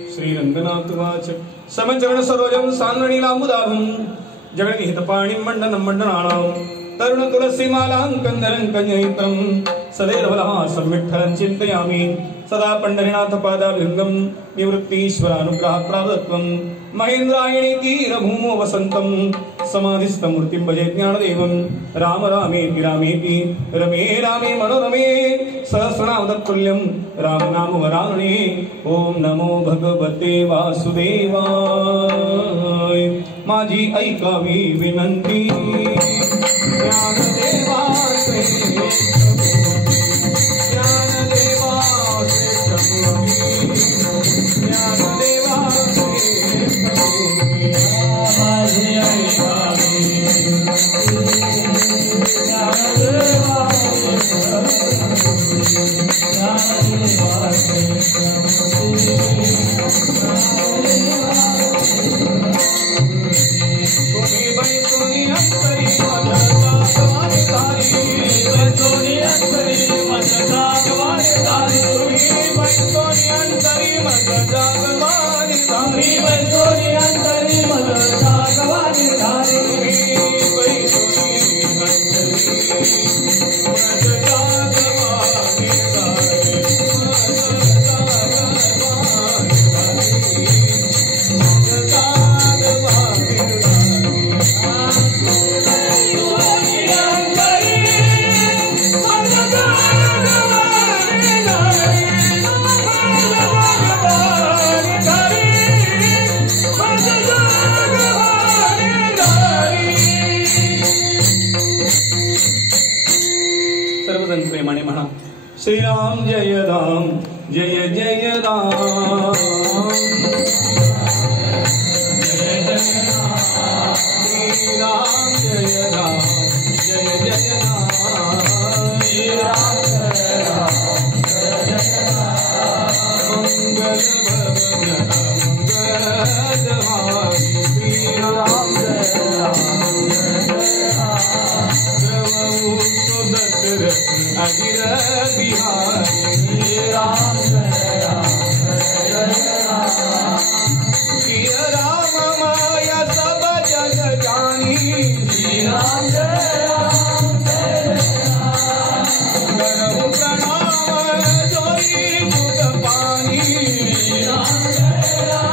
श्री रंगनाथ वाच समचरण सरोजम सांद्रणीलामुदाभम जगन्निहितपाणिं मंडनं मंडनानां तरुण तुलसी मालांकंदरं कंजनित्रं सदैर्वलहासं विठ्ठलं चिन्तयामि सदा पंढरीनाथ पादाभृङ्गं निवृत्तीश्वरानुग्रहप्राप्तत्वं महेन्द्रायणी तीरभूमो वसन्तं समाधिस्थमूर्तिं भजे ज्ञानदेवं राम रामेति रामेति रमे रामे मनोरमे सहस्रनाम तत्तुल्यं राम नाम वरानने ओम नमो भगवते वासुदेवाय माझी ऐकावी विनंती श्री राम जय राम जय जय राम श्री राम जय राम जय जय राम श्री राम जय राम जय जय राम मंगल भवन श्री राम जय राम जय जय राम सुदशरथ अगिर बिहारी राम जय राम जय राम प्रिय राम माया सब जग जानी श्री राम जय राम करहु प्रणाम जोरी जुग पानी श्री राम जय राम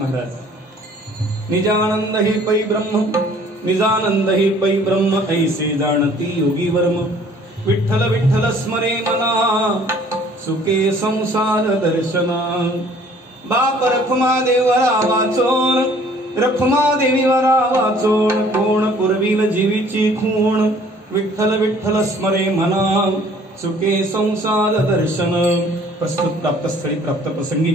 मंगल निजानंद ही पै ब्रह्म निजानंद ही पै ब्रह्म ऐसे जाणती योगी वर्म विठ्ठल विठ्ठल स्मरे मना सुखे संसार दर्शना बाप रखमा देवरा वाचोन रखमा देवीवरा वाचोन कोण पुरविल जीवीची खूण विठ्ठल विठ्ठल स्मरे मना सुखे संसार दर्शन प्रस्तुत प्राप्त स्थळी प्राप्त प्रसंगी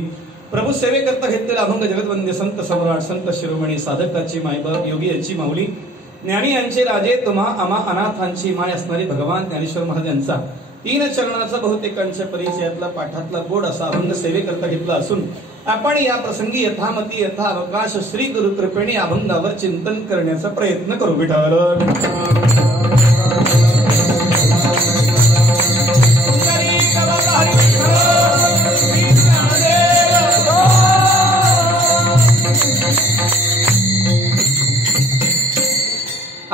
प्रभू सेवेकरता घेतलेला अभंग जगतवंद्य संत सम्राट संत शिरोमणी साधकाची मायबाप योगी यांची माऊली ज्ञानी यांचे राजे तुम्हा आम्हा अनाथांची माय असणारे भगवान ज्ञानेश्वर महाराज यांचा 3 चरणाचा बहुतेकांच्या परिचयातला पाठातला गोड असा अभंग सेवेकरता घेतला असून आपण या प्रसंगी यथामती यथा अवकाश श्री गुरु कृपेने अभंगावर चिंतन करण्याचा प्रयत्न करू. विठ्ठल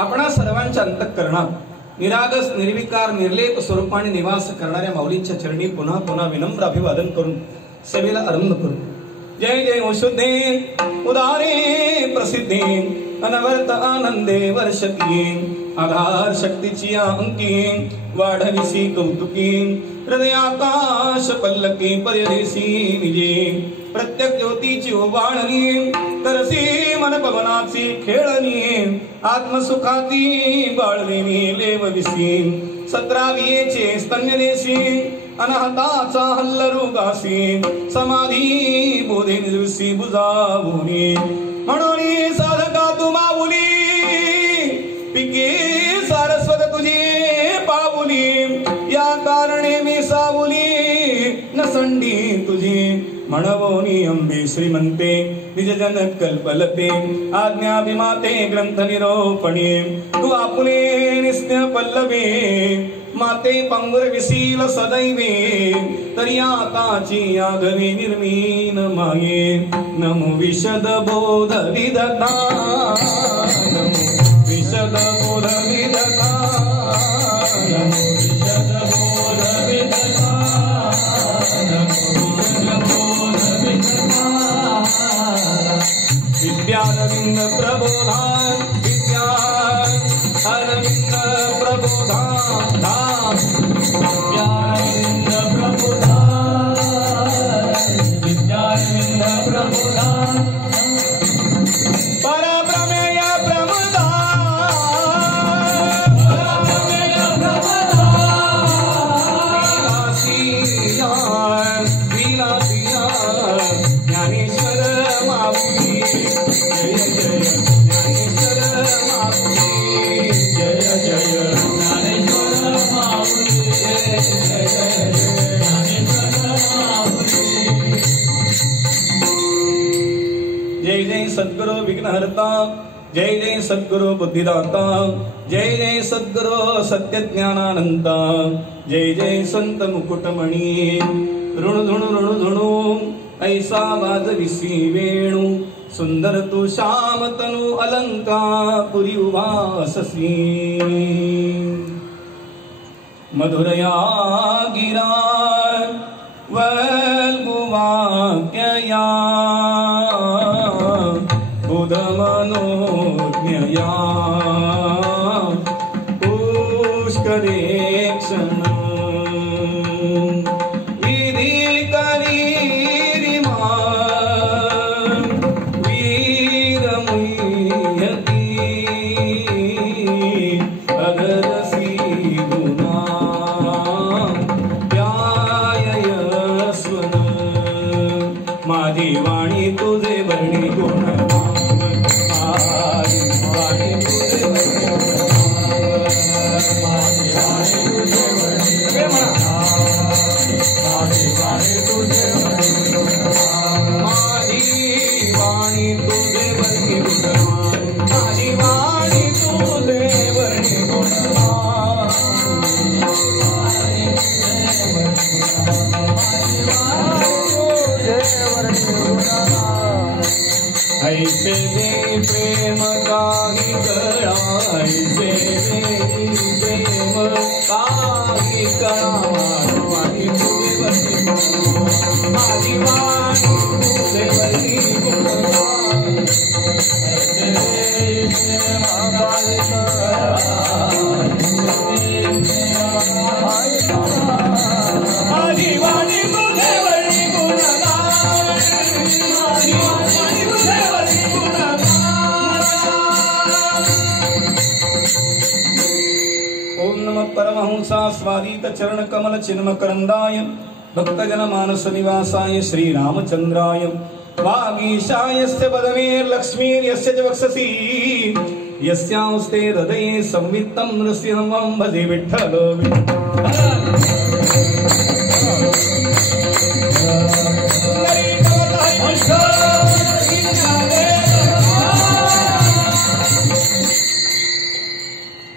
आपणा सर्वांच्या अंतःकरणात निरागस निर्विकार निर्लेप स्वरूपाने निवास करणाऱ्या माऊलींच्या चरणी पुन्हा पुन्हा विनम्र अभिवादन करून सेवेला आरंभ करू. जय जय शुद्धे उदारे प्रसिद्धे अनवर्त आनंदे वर्षकी आधार शक्तीची अंकी वाढविसी कौतुकी हृदयाकाश पल्लकी पर्यदेसी निजे प्रत्येक ज्योतीची ओवाळणी करसी मन पवनाची खेळणी आत्मसुखाती बाळविनी लेवविसी 17 स्तन्यदेशी अनाहताचा हल्लरुगासी समाधी बोधे निजविसी बुजावुनी म्हणून साधका तू माऊली पिके सारस्वत तुझी पाऊली या कारणे मी सावली नसंडी तुझी म्हणवोनी अंबे श्रीमंते निज जन कल्पलते आज्ञाभिमाते ग्रंथ निरोपणे तू आपुले निस्त्य पल्लवे माते पंगुर विशील सदैवे तरी आताची आगवी निर्मीन माये नमो विशद बोध विदता नमो विशद बोध विदता नमो विशद बोध विदता नमो विशद बोध विदता विद्यारविंद प्रबोधान विद्या अरविंद प्रबोधान विद्यारविंद प्रबोधान विद्यारविंद प्रबोधान परप्रमेय प्रमदान परप्रमेय प्रमदान विलासियान ज्ञानेश्वर माऊली जय जय ज्ञानेश्वर माऊली जय जय ज्ञानेश्वर माऊली जय जय ज्ञानेश्वर माऊली जय जय सद्गुरु विघ्नहर्ता जय जय सद्गुरु बुद्धिदाता जय जय सद्गुरु सत्य ज्ञानानंता जय जय संत मुकुटमणी ऋण धुणु ऐसा वाजविसी वेणू सुंदर तू श्याम तनु अलंका पुरी उभाससी मधुरया गिरा वल्गुवाक्यया बुध मनोज्ञया पुष्करे क्षण विधि करीरिमा वीरमुयती अगरसी गुना ध्यायस्वन माझी वाणी तुझे वर्णी गुण ऐसे दे प्रेम काही कळा ऐसे दे प्रेम काही कळा माझी तुझे वरती माझी वाणी तुझे वरती ऐसे दे प्रेम काही कळा माझी वाणी तुझे वरती ओम नमः परमहंसा स्वादित चरण कमल चिन्म करंदाय भक्तजन मानस निवासाय श्री रामचंद्राय वागीशायस्य पदमेर लक्ष्मीर यस्य च वक्षसि यस्यास्ते हृदये संवित्तं नृसिंहं भजे विठ्ठल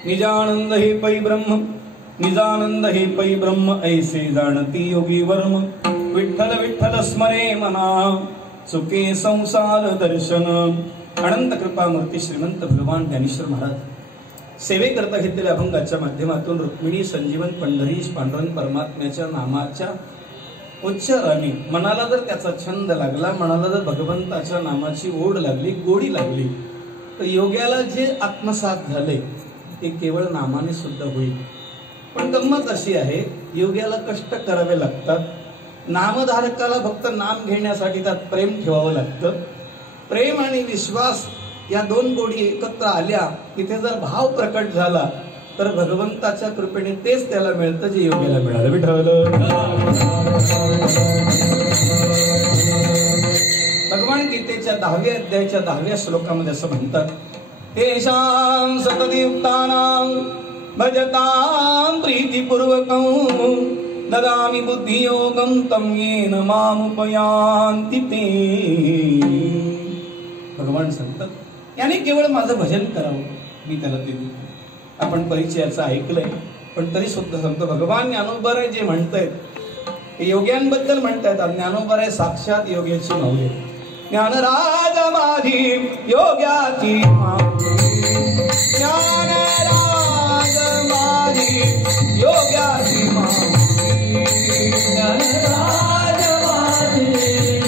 निजानंद हे पै ब्रह्म निजानंद हे पै ब्रह्म ऐसे जाणती योगी वर्म विठ्ठल विठ्ठल स्मरे मना चुके संसार दर्शन अनंत कृपा मूर्ती श्रीमंत भगवान ज्ञानेश्वर महाराज सेवेकरता घेतलेल्या अभंगाच्या माध्यमातून रुक्मिणी संजीवन पंढरीश पांडुरंग परमात्म्याच्या नामाच्या उच्चाराने मनाला जर त्याचा छंद लागला, मनाला जर भगवंताच्या नामाची ओढ लागली, गोडी लागली, तर योग्याला जे आत्मसात झाले ते केवळ नामाने सुद्धा होईल. पण गंमत अशी आहे, योग्याला कष्ट करावे लागतात. नामधारकाला फक्त नाम घेण्यासाठी त्यात प्रेम ठेवावं लागतं. प्रेम आणि विश्वास या दोन गोडी एकत्र आल्या, तिथे जर भाव प्रकट झाला तर भगवंताच्या कृपेने तेच त्याला मिळतं जे योग्याला मिळालं. विठ्ठल. भगवान गीतेच्या 10व्या अध्यायाच्या 10व्या श्लोकामध्ये असं म्हणतात, तेषां सततयुक्तानां भजतां प्रीतिपूर्वकं ददामि बुद्धियोगं तं येन मामुपयान्ति ते. भगवान सांगतात याने केवळ माझं भजन करावं, मी त्याला ते देतो. आपण परिचयाचं ऐकलंय, पण तरी सुद्धा सांगतो, भगवान ज्ञानोबराय जे म्हणतायत हे योग्यांबद्दल म्हणतायत. ज्ञानोबराय साक्षात योग्याची माऊली. ज्ञानराज माझी योग्याची माऊली, ज्ञानराज माझी योग्याची माऊली, ज्ञानराज माझी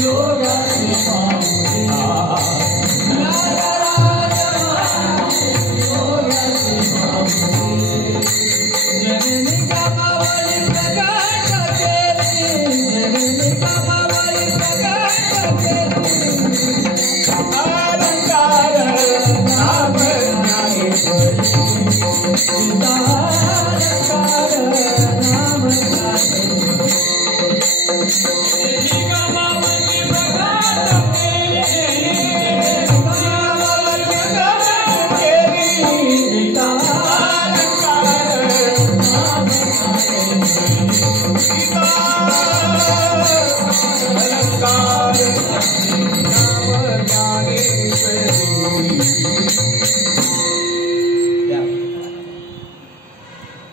योग्याची माऊली, ज्ञानराज माझी योग्याची माऊली. जननी कामावली प्रगट केली, जननी कामावली प्रगट केली. अलंकार नाम ज्ञानेश्वरी, अलंकार नाम ज्ञानेश्वरी. जननी कामावली प्रगट केली, कामावली प्रगट केली.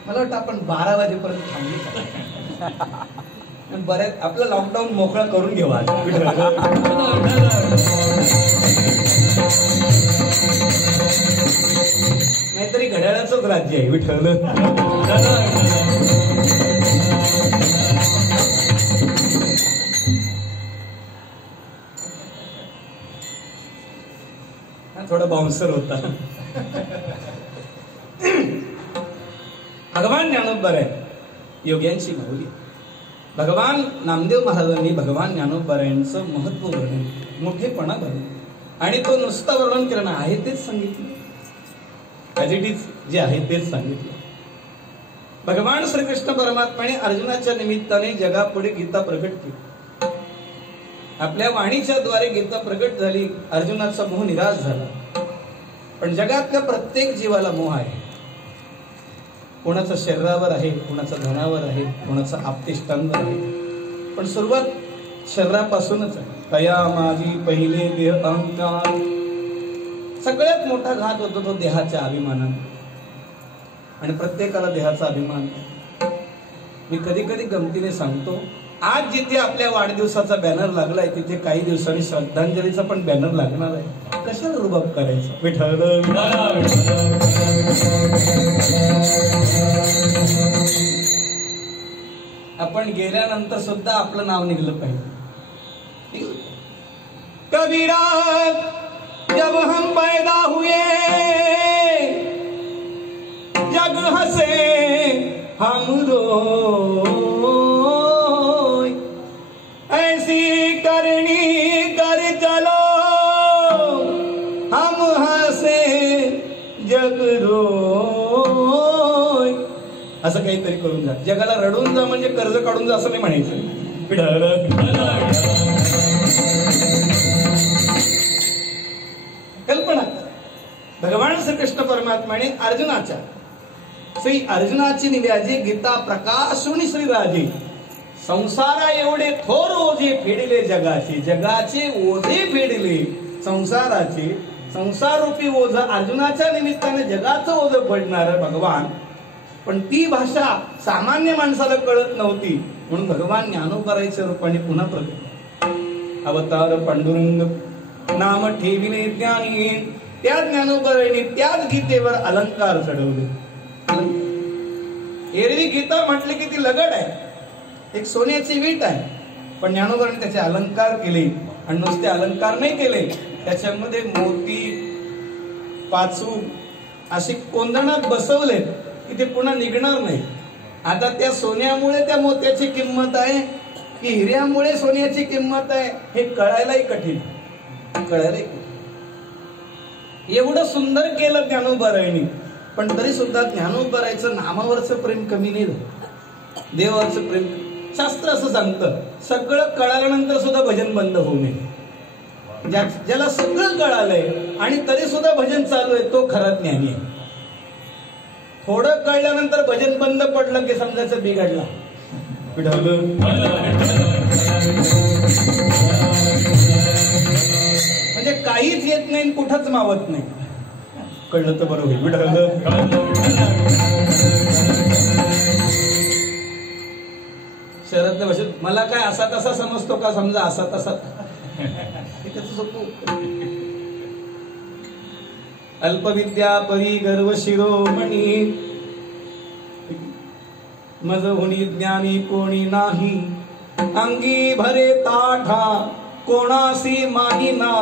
मला वाटतं आपण 12 वाजेपर्यंत थांबली. बऱ्याच आपलं लॉकडाऊन मोकळा करून घेऊ आज. नाहीतरी घड्याळाचंच राज्य आहे. विठ्ठल. थोडा बाउन्सर होता. भगवान ज्ञानोबराय योग्यांची माऊली. भगवान नामदेव महाराजांनी भगवान ज्ञानोबरायांचं महत्व वर्णन, मोठेपणा वर्णन, आणि तो नुसतं वर्णन केलं ना, आहे तेच सांगितलं. ॲज इट इज जे आहे तेच सांगितलं. भगवान श्रीकृष्ण परमात्म्याने अर्जुनाच्या निमित्ताने जगापुढे गीता प्रकट केली. आपल्या वाणीच्या द्वारे गीता प्रकट झाली. अर्जुनाचा मोह निराश झाला. पण जगातल्या प्रत्येक जीवाला मोह आहे. कोणाचा शरीरावर आहे, कोणाचा धनावर आहे, कोणाचा आपतिष्टांवर आहे. पण सुरुवात शरीरापासूनच आहे. तया माझी पहिले देह अहंकार. सगळ्यात मोठा घात होतो तो देहाच्या अभिमानाने, आणि प्रत्येकाला देहाचा अभिमान. मी कधी कधी गमतीने सांगतो, आज जिथे आपल्या वाढदिवसाचा बॅनर लागलाय तिथे काही दिवसांनी श्रद्धांजलीचा पण बॅनर लागणार आहे. कशाला रुबाब करायचं. विठ्ठल. आपण गेल्यानंतर सुद्धा आपलं नाव निघलं पाहिजे. कबीरा जब हम पैदा हुए जग हसे हम रोए, ऐसी करनी कर चलो हम हसे जग रोए. असं काहीतरी करून जा. जगाला रडून जा म्हणजे कर्ज काढून जा असं नाही म्हणायचं. कल्पना. भगवान श्रीकृष्ण परमात्म्याने अर्जुनाच्या श्री अर्जुनाची निव्याजी गीता प्रकाशुनी श्री राजे संसारा एवढे थोर ओझे फेडिले जगाचे, जगाचे ओझे फेडिले संसाराचे. संसार रूपी ओझ अर्जुनाच्या निमित्ताने जगाचं ओझ पडणार भगवान. पण ती भाषा सामान्य माणसाला कळत नव्हती, म्हणून भगवान ज्ञानोबरायच्या रूपाने पुन्हा प्रकट. अवतार पांडुरंग नाम ठेविले ज्ञानी. त्या ज्ञानोबरायने त्याच गीतेवर अलंकार चढवले. एरवी गीता म्हटले की ती लगड आहे, एक सोन्याची वीट आहे. पण ज्ञानोबांनी त्याचे अलंकार केले आणि नुसते अलंकार नाही केले, त्याच्यामध्ये मोती पाचू असे कोंदणात बसवले की ते पुन्हा निघणार नाही. आता त्या सोन्यामुळे त्या मोत्याची किंमत आहे की हिऱ्यामुळे सोन्याची किंमत आहे हे कळायलाही कठीण. एवढं सुंदर केलं ज्ञानोबारायांनी, पण तरी सुद्धा ज्ञानोबारायचं नामावरचं प्रेम कमी नाही झालं, देवावरचं प्रेम. शास्त्र असं सांगतं सगळं कळाल्यानंतर सुद्धा भजन बंद होऊ नये. ज्याला सगळं कळालंय आणि तरी सुद्धा भजन चालू आहे तो खरा ज्ञानी आहे. थोडं कळल्यानंतर भजन बंद पडलं की समजायचं बिघडला. म्हणजे काहीच येत नाही कुठंच मावत नाही. कळलं तर बरोबर विढळलं. शहरातल्या भाषेत मला काय असा तसा समजतो का, समजा असा तसा. अल्पविद्या परी गर्व शिरोमणी, मज होणी ज्ञानी कोणी नाही. अंगी भरे ताठा कोणासी माहिना,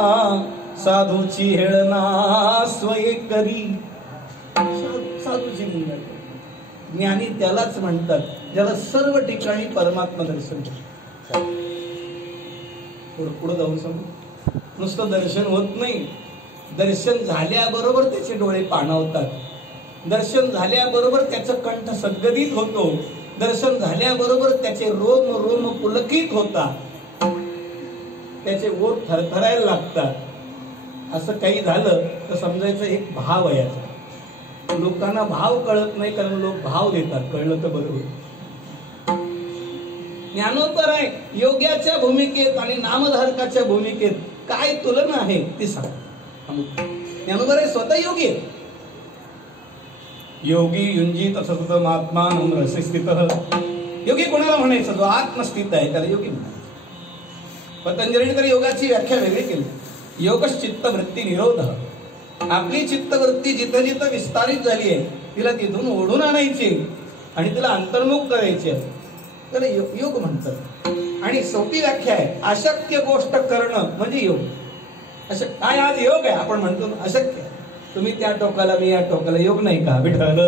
साधूची हेळना स्वये करी. साधूची मुंगा ज्ञानी त्यालाच म्हणतात ज्याला सर्व ठिकाणी परमात्मा दर्शन होतं. पुढे जाऊन सांगू, नुसतं दर्शन होत नाही, दर्शन झाल्याबरोबर त्याचे डोळे पाणावतात. दर्शन झाल्याबरोबर त्याचं कंठ सद्गदित होतो. दर्शन झाल्याबरोबर त्याचे रोम रोम पुलकित होतात, त्याचे ओठ थरथरायला लागतात. असं काही झालं तर समजायचं एक भाव आहे. लोकांना भाव कळत नाही कारण लोक भाव देतात. कळलं तर बरोबर. ज्ञानोत्तर योग्याच्या भूमिकेत आणि नामधारकाच्या भूमिकेत काय तुलना आहे ती सांग. ज्ञानोबर स्वतः योगी आहे. योगी युंजित सततम आत्मानं रसे स्थितः. योगी कोणाला म्हणायचं? जो आत्मस्थित आहे त्याला योगी म्हणायचं. पतंजलीने तर योगाची व्याख्या वेगळी केली. योगश्चित्त वृत्ती निरोध. आपली चित्तवृत्ती जिथं जिथं विस्तारित झाली आहे तिला तिथून ओढून आणायची आणि तिला अंतर्मुख करायची आहे, त्याला योग म्हणतात. आणि सोपी व्याख्या आहे, अशक्य गोष्ट करणं म्हणजे योग. काय आज योग आहे आपण म्हणतो ना, अशक्य. तुम्ही त्या टोकाला मी या टोकाला, योग नाही का विठ्ठल?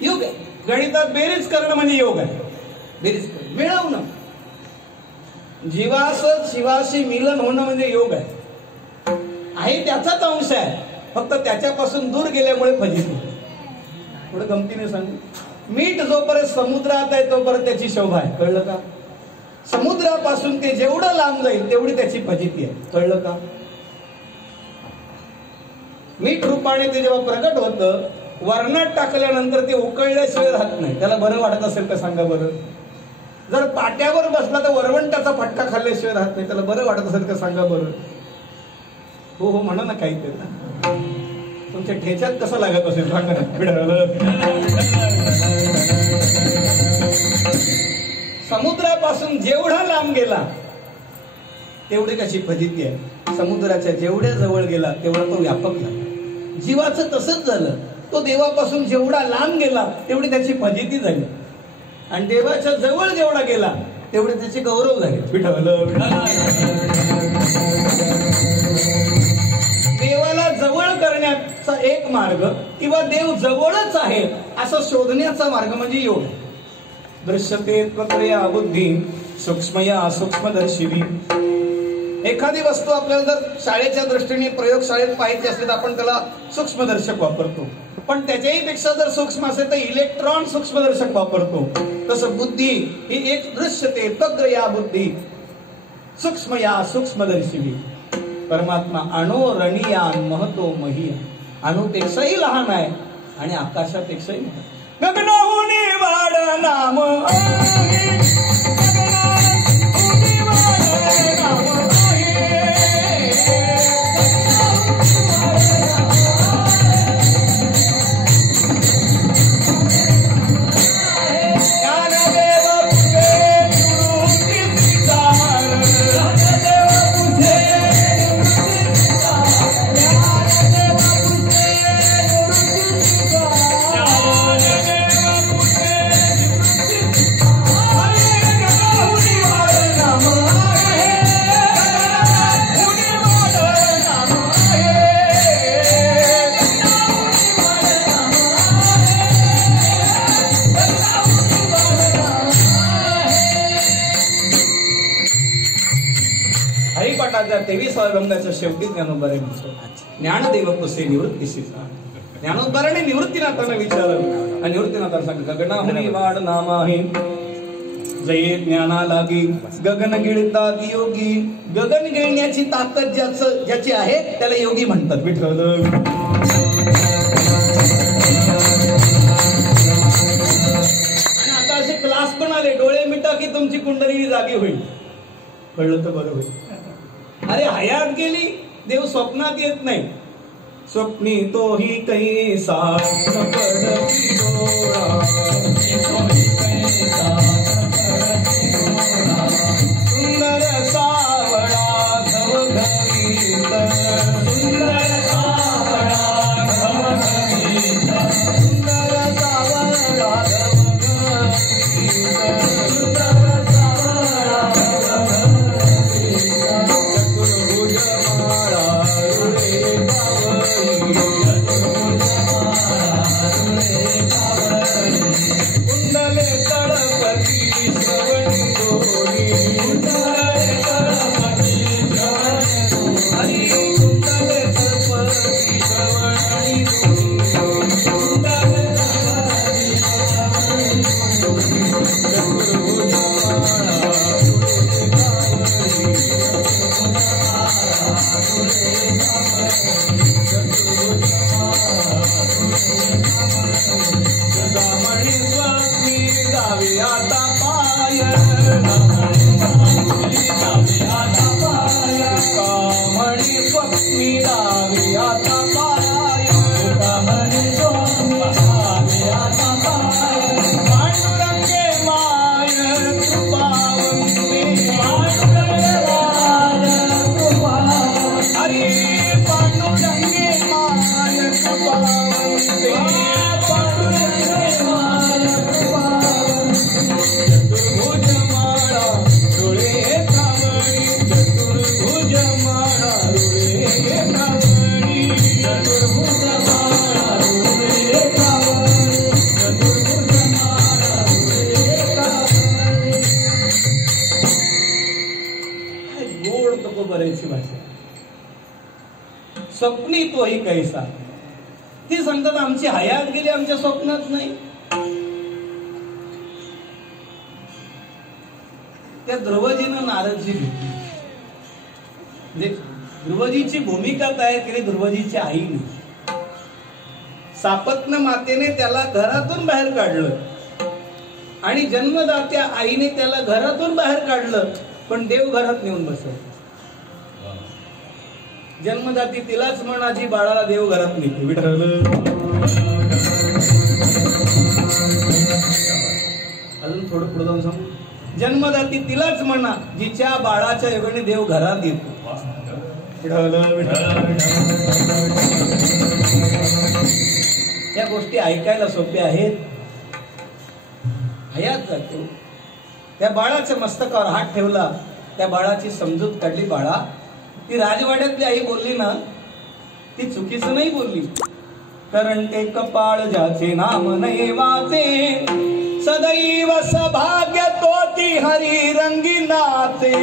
योग आहे. गणितात बेरीज करणं म्हणजे योग आहे. बेरीज मिळवणं, जीवाचं शिवाशी मिलन होणं म्हणजे योग आहे. त्याचाच अंश आहे, फक्त त्याच्यापासून दूर गेल्यामुळे फजिती. थोडं गमतीने सांगू, मीठ जोपर्यंत समुद्रात आहे तोपर्यंत त्याची शोभा आहे. कळलं का? समुद्रापासून ते जेवढं लांब जाईल तेवढी त्याची फजिती आहे. कळलं का? मीठ रूपाने ते जेव्हा प्रगट होतं, वरणात टाकल्यानंतर ते उकळल्याशिवाय राहत नाही. त्याला बरं वाटत असेल का सांगा बरं? जर पाट्यावर बसला तर वरवंटाचा फटका खाल्ल्याशिवाय राहत नाही. त्याला बरं वाटत असेल का सांगा बरं? हो हो म्हणा ना काहीतरी. तुमच्या ठेच्यात कसं लागत असेल सांगा ना. समुद्रापासून जेवढा लांब गेला तेवढी त्याची फजिती आहे. समुद्राच्या जेवढ्या जवळ गेला तेवढा तो व्यापक झाला. जीवाचं तसंच झालं. तो देवापासून जेवढा लांब गेला तेवढी त्याची फजिती झाली आणि देवाच्या जवळ जेवढा गेला तेवढे त्याचे गौरव झाले. देवाला जवळ करण्याचा एक मार्ग किंवा देव जवळच आहे असं शोधण्याचा मार्ग म्हणजे योग. दृश्यते त्वत्रया बुद्धी सूक्ष्मया सूक्ष्मदर्शिनी. एखादी वस्तू आपल्याला जर शाळेच्या दृष्टीने प्रयोगशाळेत पाहायची असली तर आपण त्याला सूक्ष्मदर्शक वापरतो, पण त्याच्याही पेक्षा जर सूक्ष्म असेल तर इलेक्ट्रॉन सूक्ष्मदर्शक वापरतो. तसं बुद्धी ही एक दृश्यते त्वत्रया बुद्धी सूक्ष्मया सूक्ष्मदर्शिनी. परमात्मा अणोरणीयान महतो महीयान. अणुपेक्षाही लहान आहे आणि आकाशापेक्षाही मोठा. गगनाहुनी वाढ नाम हरिपाठाच्या 23व्या अभंगाच्या शेवटी ज्ञानोबारे म्हणतो, ज्ञानदेव कुसे निवृत्तीशीचा. ज्ञानोबाराने निवृत्तीनाथांना विचारलं आणि निवृत्तीनाथांना सांगितलं, गगनाहुनी वाढ नाम आहे जये ज्ञाना लागी, गगन गिळतात योगी. गगन गिळण्याची ताकद ज्याची आहे त्याला योगी म्हणतात. विठ्ठल. आणि आता असे क्लास पण आले, डोळे मिटा की तुमची कुंडली जागी होईल. कळलं तर बरं होईल. अरे हयात गेली, देव स्वप्नात येत नाही. स्वप्नी तोही कैसा पडती डोळा, सुंदर सावळा घवघवीत, सुंदर सावळा घवघवीत, सुंदर सावळा घवघवीत, सुंदर सावळा घवघवीत, चतुर्भुज माळा रुळे बावळी, चतुर्भुज माळा रुळे बावळी, कुंडले तळपती श्रवणी दोरी, कुंडले तळपती श्रवणी दोरी, कुंडले तळपती श्रवणी दोरी, कुंडले तळपती श्रवणी दोरी, चतुर्भुज माळा रुळे बावळी, चतुर्भुज माळा रुळे बावळी, चतुर्भुज माळा रुळे बावळी. दामणी स्वामी गावी आता पाय, दामणी स्वामी गावी आता पाय, कामणी स्वामी गावी आता पाय, कामणी स्वामी गावी आता पाय. पांडुरंगे माय कृपावंते, पांडुरंगे माय कृपावंते, हरी पांडुरंगे माय कृपावंते, पांडुरंगे माय कृपावंते. चतुर्भुज माळा रुळे कावळी, चतुर्भुज माळा रुळे कावळी, चतुर्भुज माळा रुळे कावळी, चतुर्भुज माळा रुळे कावळी. काय गोड नको बरायची भाषा. स्वप्नी तोही कैसा. ती सांगतात आमची हयात गेली, आमच्या स्वप्नात नाही. त्या ध्रुवजीनं नारदजी घेतली. म्हणजे ध्रुवजीची भूमिका तयार केली ध्रुवजीची आईने. सापत्न मातेने त्याला घरातून बाहेर काढलं आणि जन्मदात्या आईने त्याला घरातून बाहेर काढलं, पण देव घरात नेऊन बसवलं. जन्मदाती तिलाच म्हणाजी बाळाला देव घरात नेते. विठ्ठल. अजून थोडं पुढे जाऊन सांगू. जन्मदाती तिलाच म्हणा जिच्या बाळाच्या योगाने देव घरात येतो. या गोष्टी ऐकायला सोप्या आहेत. हयात जातो. त्या बाळाच्या मस्तकावर हात ठेवला, त्या बाळाची समजूत काढली. बाळा, ती राजवाड्यातली आई बोलली ना, ती चुकीचं नाही बोलली. कारण ते कपाळ ज्याचे नाम नाही वाचे, सदैव सभाग्य तोती हरी रंगी नाचे.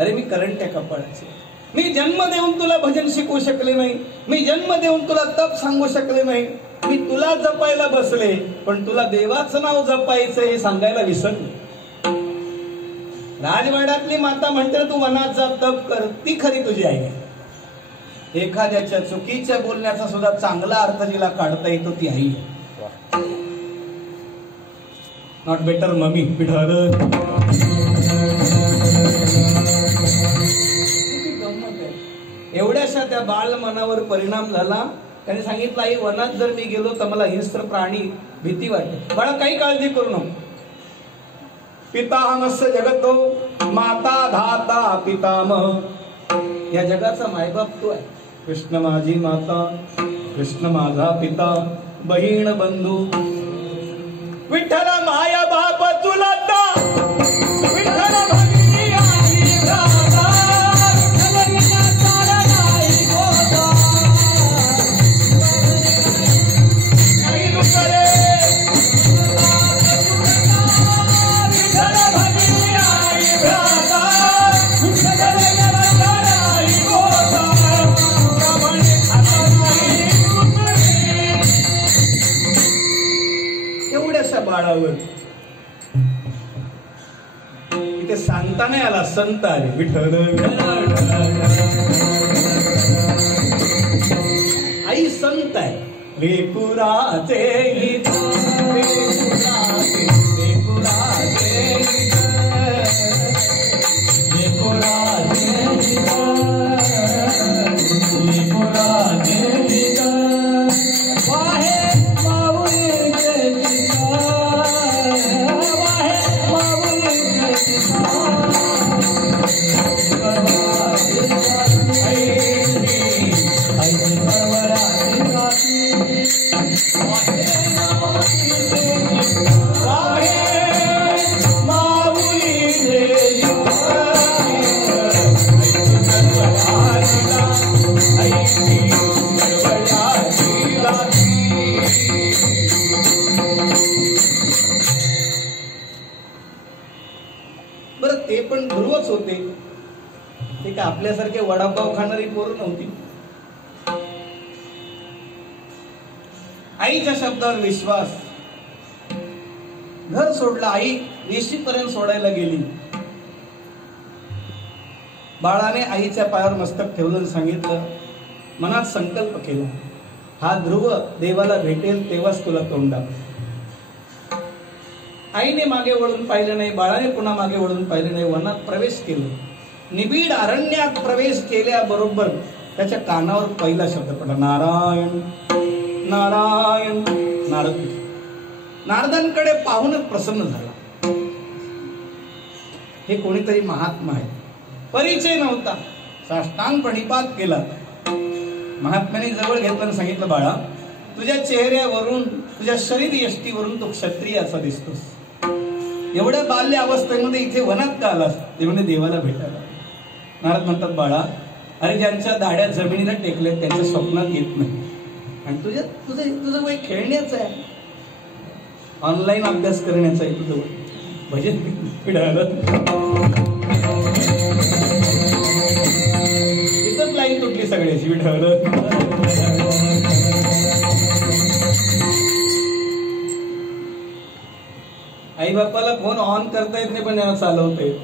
अरे मी करंट कपाळाचे. मी जन्म देऊन तुला भजन शिकवू शकले नाही, मी जन्म देऊन तुला तप सांगू शकले नाही. मी तुला जपायला बसले, पण तुला देवाचं नाव जपायचं हे सांगायला विसरलो. राजवाड्यातली माता म्हणते तू वनात जा, तप कर, ती खरी तुझी आई. एखाद्याच्या चुकीच्या बोलण्याचा सुद्धा चांगला अर्थ जिला काढता येतो ती आई. Not better mummy. पिठार एवढ्याशा त्या बाळ मनावर परिणाम झाला. त्याने सांगितलं, आई वनात जर मी गेलो तर मला हिंस्र प्राणी भीती वाटते. बाळा काही काळजी करू नको. पितामहस्य जगतो माता धाता पितामह. या जगाचा मायबाप तू आहे. कृष्ण माझी माता, कृष्ण माझा पिता, बहीण बंधू. विठ्ठल माया बाप चुलता, विठ्ठल भगिनी आई भ्राता, विठ्ठल विना सारा नाही गोता. काही दुसरे विठ्ठल भगिनी आई भ्राता, नाही आला, संत आले. विठ्ठल आई संत आहे. लेकुराचे हित, लेकुराचे, लेकुराचे हित, लेकुराचे हित, लेकुराचे हित, वाहे माऊलीचे हित, वाहे माऊलीचे हित, बरं ते पण ध्रुवच होते. ते का आपल्यासारखे वडापाव खाणारी पोरं नव्हती. आईच्या शब्दावर विश्वास. घर सोडलं, आई वेशीपर्यंत सोडायला गेली. बाळाने आईच्या पायावर मस्तक ठेवलं आणि सांगितलं, मनात संकल्प केला, हा ध्रुव देवाला भेटेल तेव्हाच तुला तोंड दाखव. आईने मागे वळून पाहिलं नाही, बाळाने पुन्हा मागे वळून पाहिलं नाही. वनात प्रवेश केला. निबिड अरण्यात प्रवेश केल्याबरोबर त्याच्या कानावर पहिला शब्द पडला, नारायण नारायण. नारद नारदांकडे पाहूनच प्रसन्न झाला. हे कोणीतरी महात्मा आहे. परिचय नव्हता. साष्टांग प्रणिपात केला. महात्म्याने जवळ घेतलं आणि सांगितलं, बाळा तुझ्या चेहऱ्यावरून, तुझ्या शरीर यष्टीवरून तू क्षत्रिय असा दिसतोस. एवढ्या बाल्य अवस्थेमध्ये इथे वनात का आलास? ते म्हणजे देवाला भेटायला. नारद म्हणतात, बाळा अरे ज्यांच्या दाढ्या जमिनीला टेकल्या त्यांच्या स्वप्नात येत नाही. आणि तुझं वय खेळण्याचं आहे, ऑनलाईन अभ्यास करण्याचा आहे तुझं वय. भजन इथंच लाईन तुटली सगळ्याची. विठ्ठल आई बाप्पाला फोन ऑन करता येत नाही पण त्यांना चालवता येत.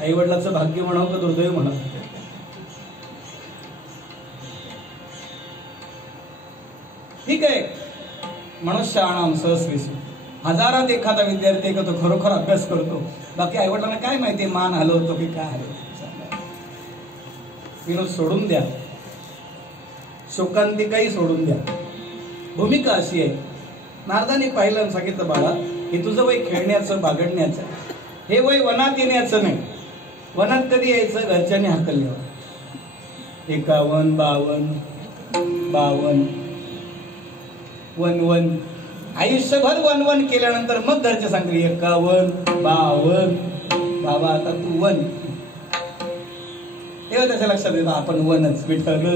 आई वडिलाचं भाग्य म्हणावं का दुर्दैव म्हणावं. ठीक आहे, मनुष्याणाम सहस्रीसु. हजारात एखादा विद्यार्थी आहे का तो खरोखर अभ्यास करतो. बाकी आई वडिलांना काय माहिती मान हलवतो की काय हलवतो. विनोद सोडून द्या, शोकांतिकाही सोडून द्या. भूमिका अशी आहे. नारदाने पाहिलं आणि सांगितलं, बाळा हे तुझं वय खेळण्याचं बागडण्याचं, हे वय वनात येण्याचं नाही. वनात कधी यायचं? घरच्यांनी हाकलल्यावर. 51, 52 वन आयुष्यभर वन केल्यानंतर मग घरचे सांगतील 51, 52 बाबा आता तू वन. तेव्हा त्याच्या लक्षात येतं आपण वनच. विठ्ठल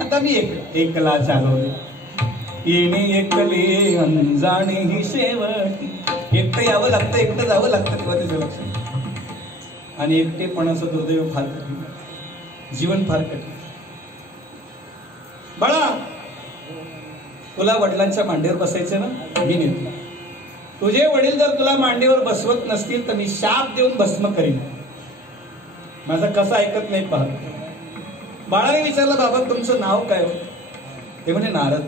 आता मी एकला चालवले. येणे एकले अनजाणे ही शेवटी. एकटं यावं लागतं, एकटं जावं लागतं तेव्हा त्याचं लक्षात. आणि एकटेपणाचं दुर्दैव फार कठीण, जीवन फार कठीण. बाळा तुला वडिलांच्या मांडीवर बसायचं ना, मी नेतो. तुझे वडील जर तुला मांडीवर बसवत नसतील तर मी शाप देऊन भस्म करीन. माझं कसं ऐकत नाही पहा. बाळाने विचारलं, बाबा तुमचं नाव काय हो? ते म्हणजे नारद.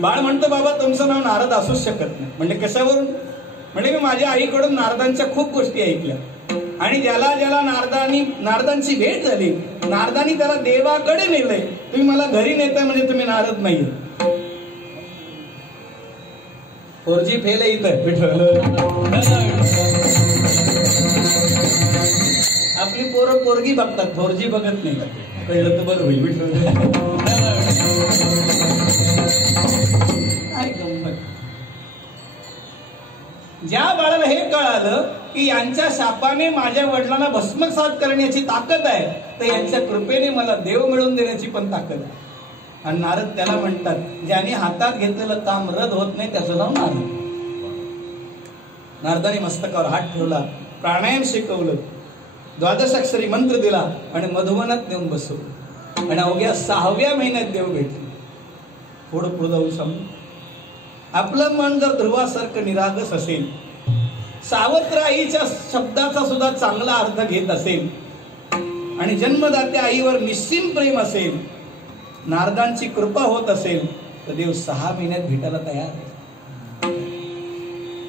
बाळ म्हणतो, बाबा तुमचं नाव नारद असूच शकत नाही. म्हणजे कशावरून? म्हणजे मी माझ्या आईकडून नारदांच्या खूप गोष्टी ऐकल्या आणि ज्याला ज्याला नारदांची भेट झाली, नारदांनी त्याला देवाकडे नेलंय. तुम्ही मला घरी नेताय म्हणजे तुम्ही नारद नाहीये. 4G फेल आहे इथं. आपली पोरं पोरगी बघतात, 4G बघत नाही. कळलं तर बरं होईल. ज्या बाळाला हे कळालं की यांच्या शापाने माझ्या वडिलांना भस्मसात करण्याची ताकद आहे, तर यांच्या कृपेने मला देव मिळवून देण्याची पण ताकद आहे. आणि नारद त्याला म्हणतात, ज्याने हातात घेतलेलं काम रद्द होत नाही त्याचं नाव नारद. नारदाने मस्तकावर हात ठेवला, प्राणायाम शिकवलं, 12 अक्षरी मंत्र दिला आणि मधुवनात नेऊन बसवलं. आणि अवघ्या 6व्या महिन्यात देव भेटले. पुढं जाऊन सांगू. आपलं मन जर ध्रुवासारखं निरागस असेल, सावत्र आईच्या शब्दाचा सुद्धा चांगला अर्थ घेत असेल आणि जन्मदात्या आईवर निस्सीम प्रेम असेल, नारदांची कृपा होत असेल, तर देव 6 महिन्यात भेटायला तयार आहे.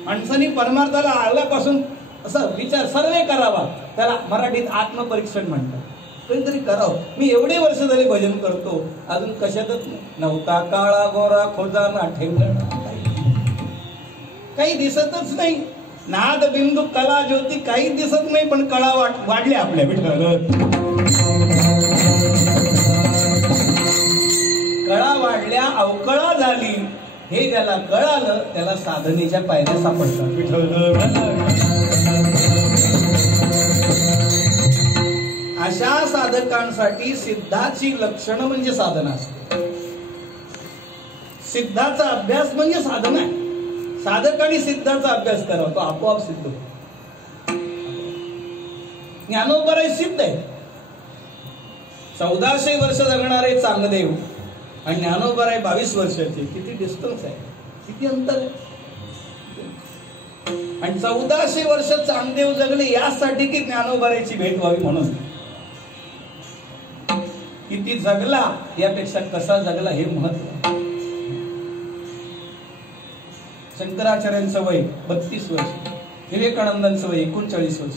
माणसाने परमार्थाला आल्यापासून असं विचार सर्वे करावा, त्याला मराठीत आत्मपरीक्षण म्हणतात. कधीतरी करावं. मी एवढे वर्ष झाले भजन करतो, अजून कशातच नव्हता काळा गोरा खोजाना ठेंगणा, काही दिसतच नाही. नाद बिंदू कला ज्योती काही दिसत नाही, पण कळा वाढल्या आपल्या विठ्ठल. कळा वाढल्या, अवकळा झाली, हे ज्याला कळालं त्याला साधनेच्या पायऱ्या सापडतात विठ्ठल. अशा साधकांसाठी सिद्धाची लक्षणं म्हणजे साधना असते. सिद्धाचा अभ्यास म्हणजे साधना आहे. साधकाने सिद्धाचा अभ्यास करावा, तो आपोआप सिद्ध होतो. ज्ञानोबराय सिद्ध आहे. 1400 वर्ष जगणारे चांगदेव आणि ज्ञानोबराय 22 वर्षाचे, किती डिस्टन्स आहे, किती अंतर आहे. आणि 1400 वर्ष चांगदेव जगले यासाठी की ज्ञानोबरायची भेट व्हावी म्हणून. किती जगला यापेक्षा कसा जगला हे महत्व. शंकराचार्यांचं वय 32 वर्ष, विवेकानंदांचं वय 39 वर्ष,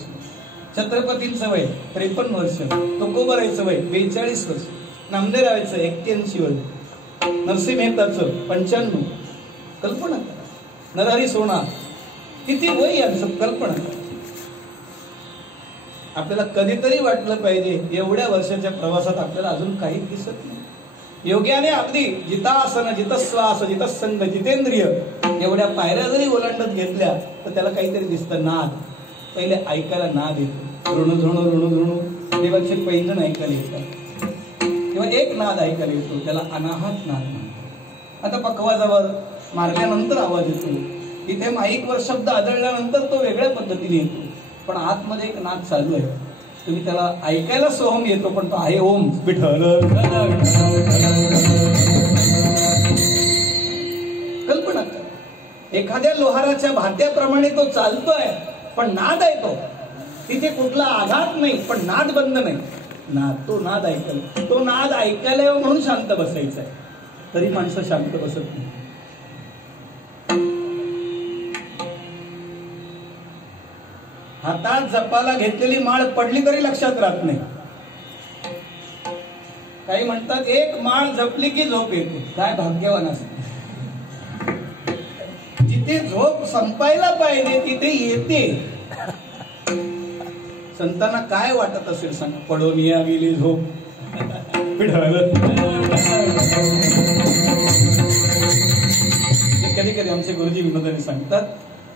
छत्रपतींचं वय 53 वर्ष, तुकोबरायचं वय 42 वर्ष, नामदेवरायचं 81 वर्ष, नरसिंह मेहताचं 95. कल्पना करा. नरहरी सोना किती वय यांचं, कल्पना करा. आपल्याला कधीतरी वाटलं पाहिजे एवढ्या वर्षाच्या प्रवासात आपल्याला अजून काही दिसत नाही. योग्याने अगदी जितासन जितश्वास जितसंग जितेंद्रिय एवढ्या पायऱ्या जरी ओलांडत घेतल्या तर त्याला काहीतरी दिसतं. नाद पहिले ऐकायला नाद येतो, ऋणू ऋणू ऋणू ऋणू देवाचे पैंजण ऐकायला येतात, किंवा एक नाद ऐकायला येतो, त्याला अनाहत नाद म्हणतात. आता पकवाजावर मारल्यानंतर आवाज येतो, इथे माईकवर शब्द आदळल्यानंतर तो वेगळ्या पद्धतीने येतो, पण आतमध्ये एक नाद चालू आहे. तुम्ही त्याला ऐकायला सोहम येतो, पण तो आहे ओम विठ्ठल. कल्पना करा, एखाद्या लोहाराच्या भात्याप्रमाणे तो चालतोय, पण नाद आहे तो. तिथे कुठला आघात नाही, पण नाद बंद नाही. तो नाद ऐकायला, तो नाद ऐकायला म्हणून शांत बसायचं आहे. तरी माणसं शांत बसत नाही. हातात जपाला घेतलेली माळ पडली तरी लक्षात राहत नाही. काही म्हणतात एक माळ जपली की झोप येते. काय भाग्यवान असते. जिथे झोप संपायला पाहिजे तिथे येते. संतांना काय वाटत असेल सांगा, पडून या गेली झोप. कधी कधी आमचे गुरुजी विनोदाने सांगतात,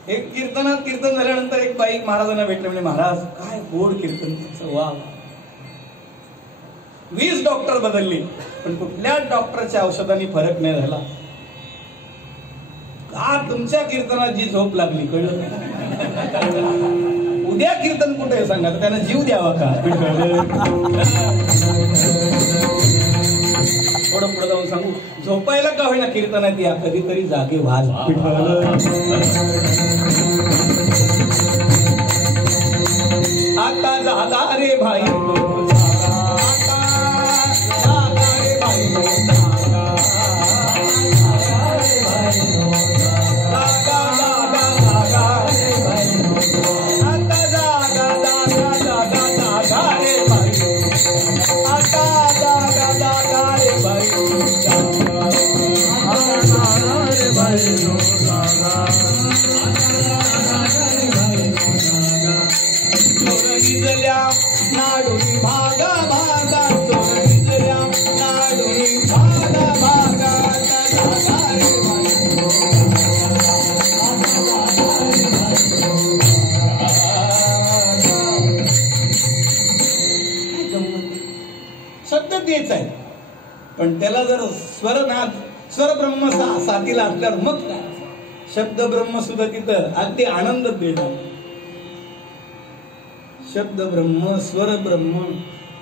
एक कीर्तनात कीर्तन झाल्यानंतर एक बाई महाराजांना भेटले, म्हणजे महाराज काय गोड कीर्तन. वा, 20 डॉक्टर बदलली, पण कुठल्याच डॉक्टरच्या औषधांनी फरक नाही झाला. का तुमच्या कीर्तनात जी झोप लागली कळलं नाही. उद्या कीर्तन कुठे सांगा, त्यांना जीव द्यावा का. थोडं पुढे जाऊन सांगू, झोपायला का होईना कीर्तनात या, कधीतरी जागे व्हा. आता जागा रे भाई, पण त्याला जर स्वरनाद स्वरब्रह्म साथीला असल्यावर मग काय शब्द ब्रह्म सुद्धा तिथं अगदी आनंद देणार. शब्द ब्रह्म, स्वर ब्रह्म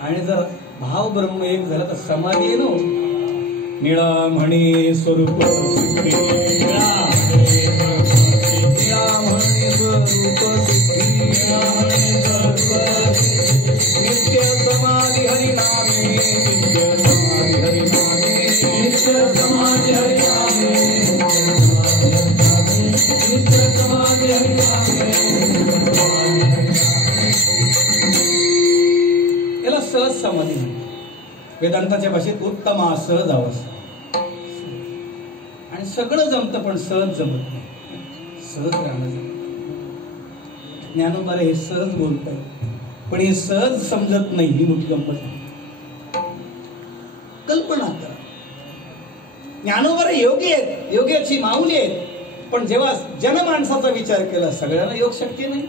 आणि जर भाव ब्रह्म एक झाला तर समाधी आहे. नो निळा म्हणे स्वरूप समाधी म्हणतात. वेदांताच्या भाषेत उत्तमा सहज अवस्था. आणि सगळं जमतं पण सहज जमत नाही. सहज राहणं जमत. ज्ञानोबा हे सहज बोलतात पण हे सहज समजत नाही. ही मोठी गंमत आहे. कल्पना करा, ज्ञानोबा योगी आहेत, योग्याची माऊली आहेत, पण जेव्हा जनमानसाचा विचार केला सगळ्यांना योग शक्य नाही.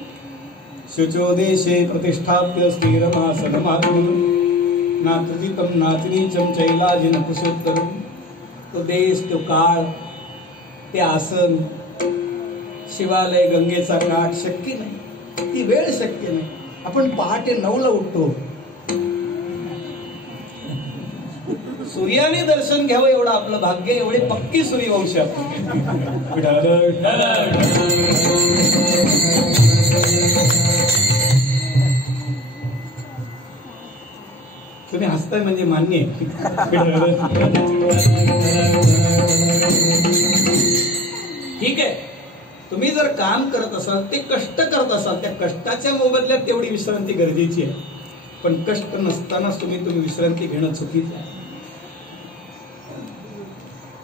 शुचो देशे प्रतिष्ठाप्य स्थिरमासनमात्मन नात्रितम नातिनीचम चैलाजिन कुशोत्तरम. तो देश, तो काळ, ते आसन, शिवालय, गंगेचा काठ शक्य नाही. ती वेळ शक्य नाही. आपण पहाटे 9ला उठतो. सूर्याने दर्शन घ्यावं एवढं आपलं भाग्य. एवढे पक्की सूर्यवंशी आपण. तुम्ही हसताय म्हणजे मान्य आहे. ठीक आहे, तुम्ही जर काम करत असाल, ते कष्ट करत असाल, त्या कष्टाच्या मोबदल्यात तेवढी विश्रांती गरजेची आहे. पण कष्ट नसतानाच तुम्ही विश्रांती घेणं चुकीचं आहे.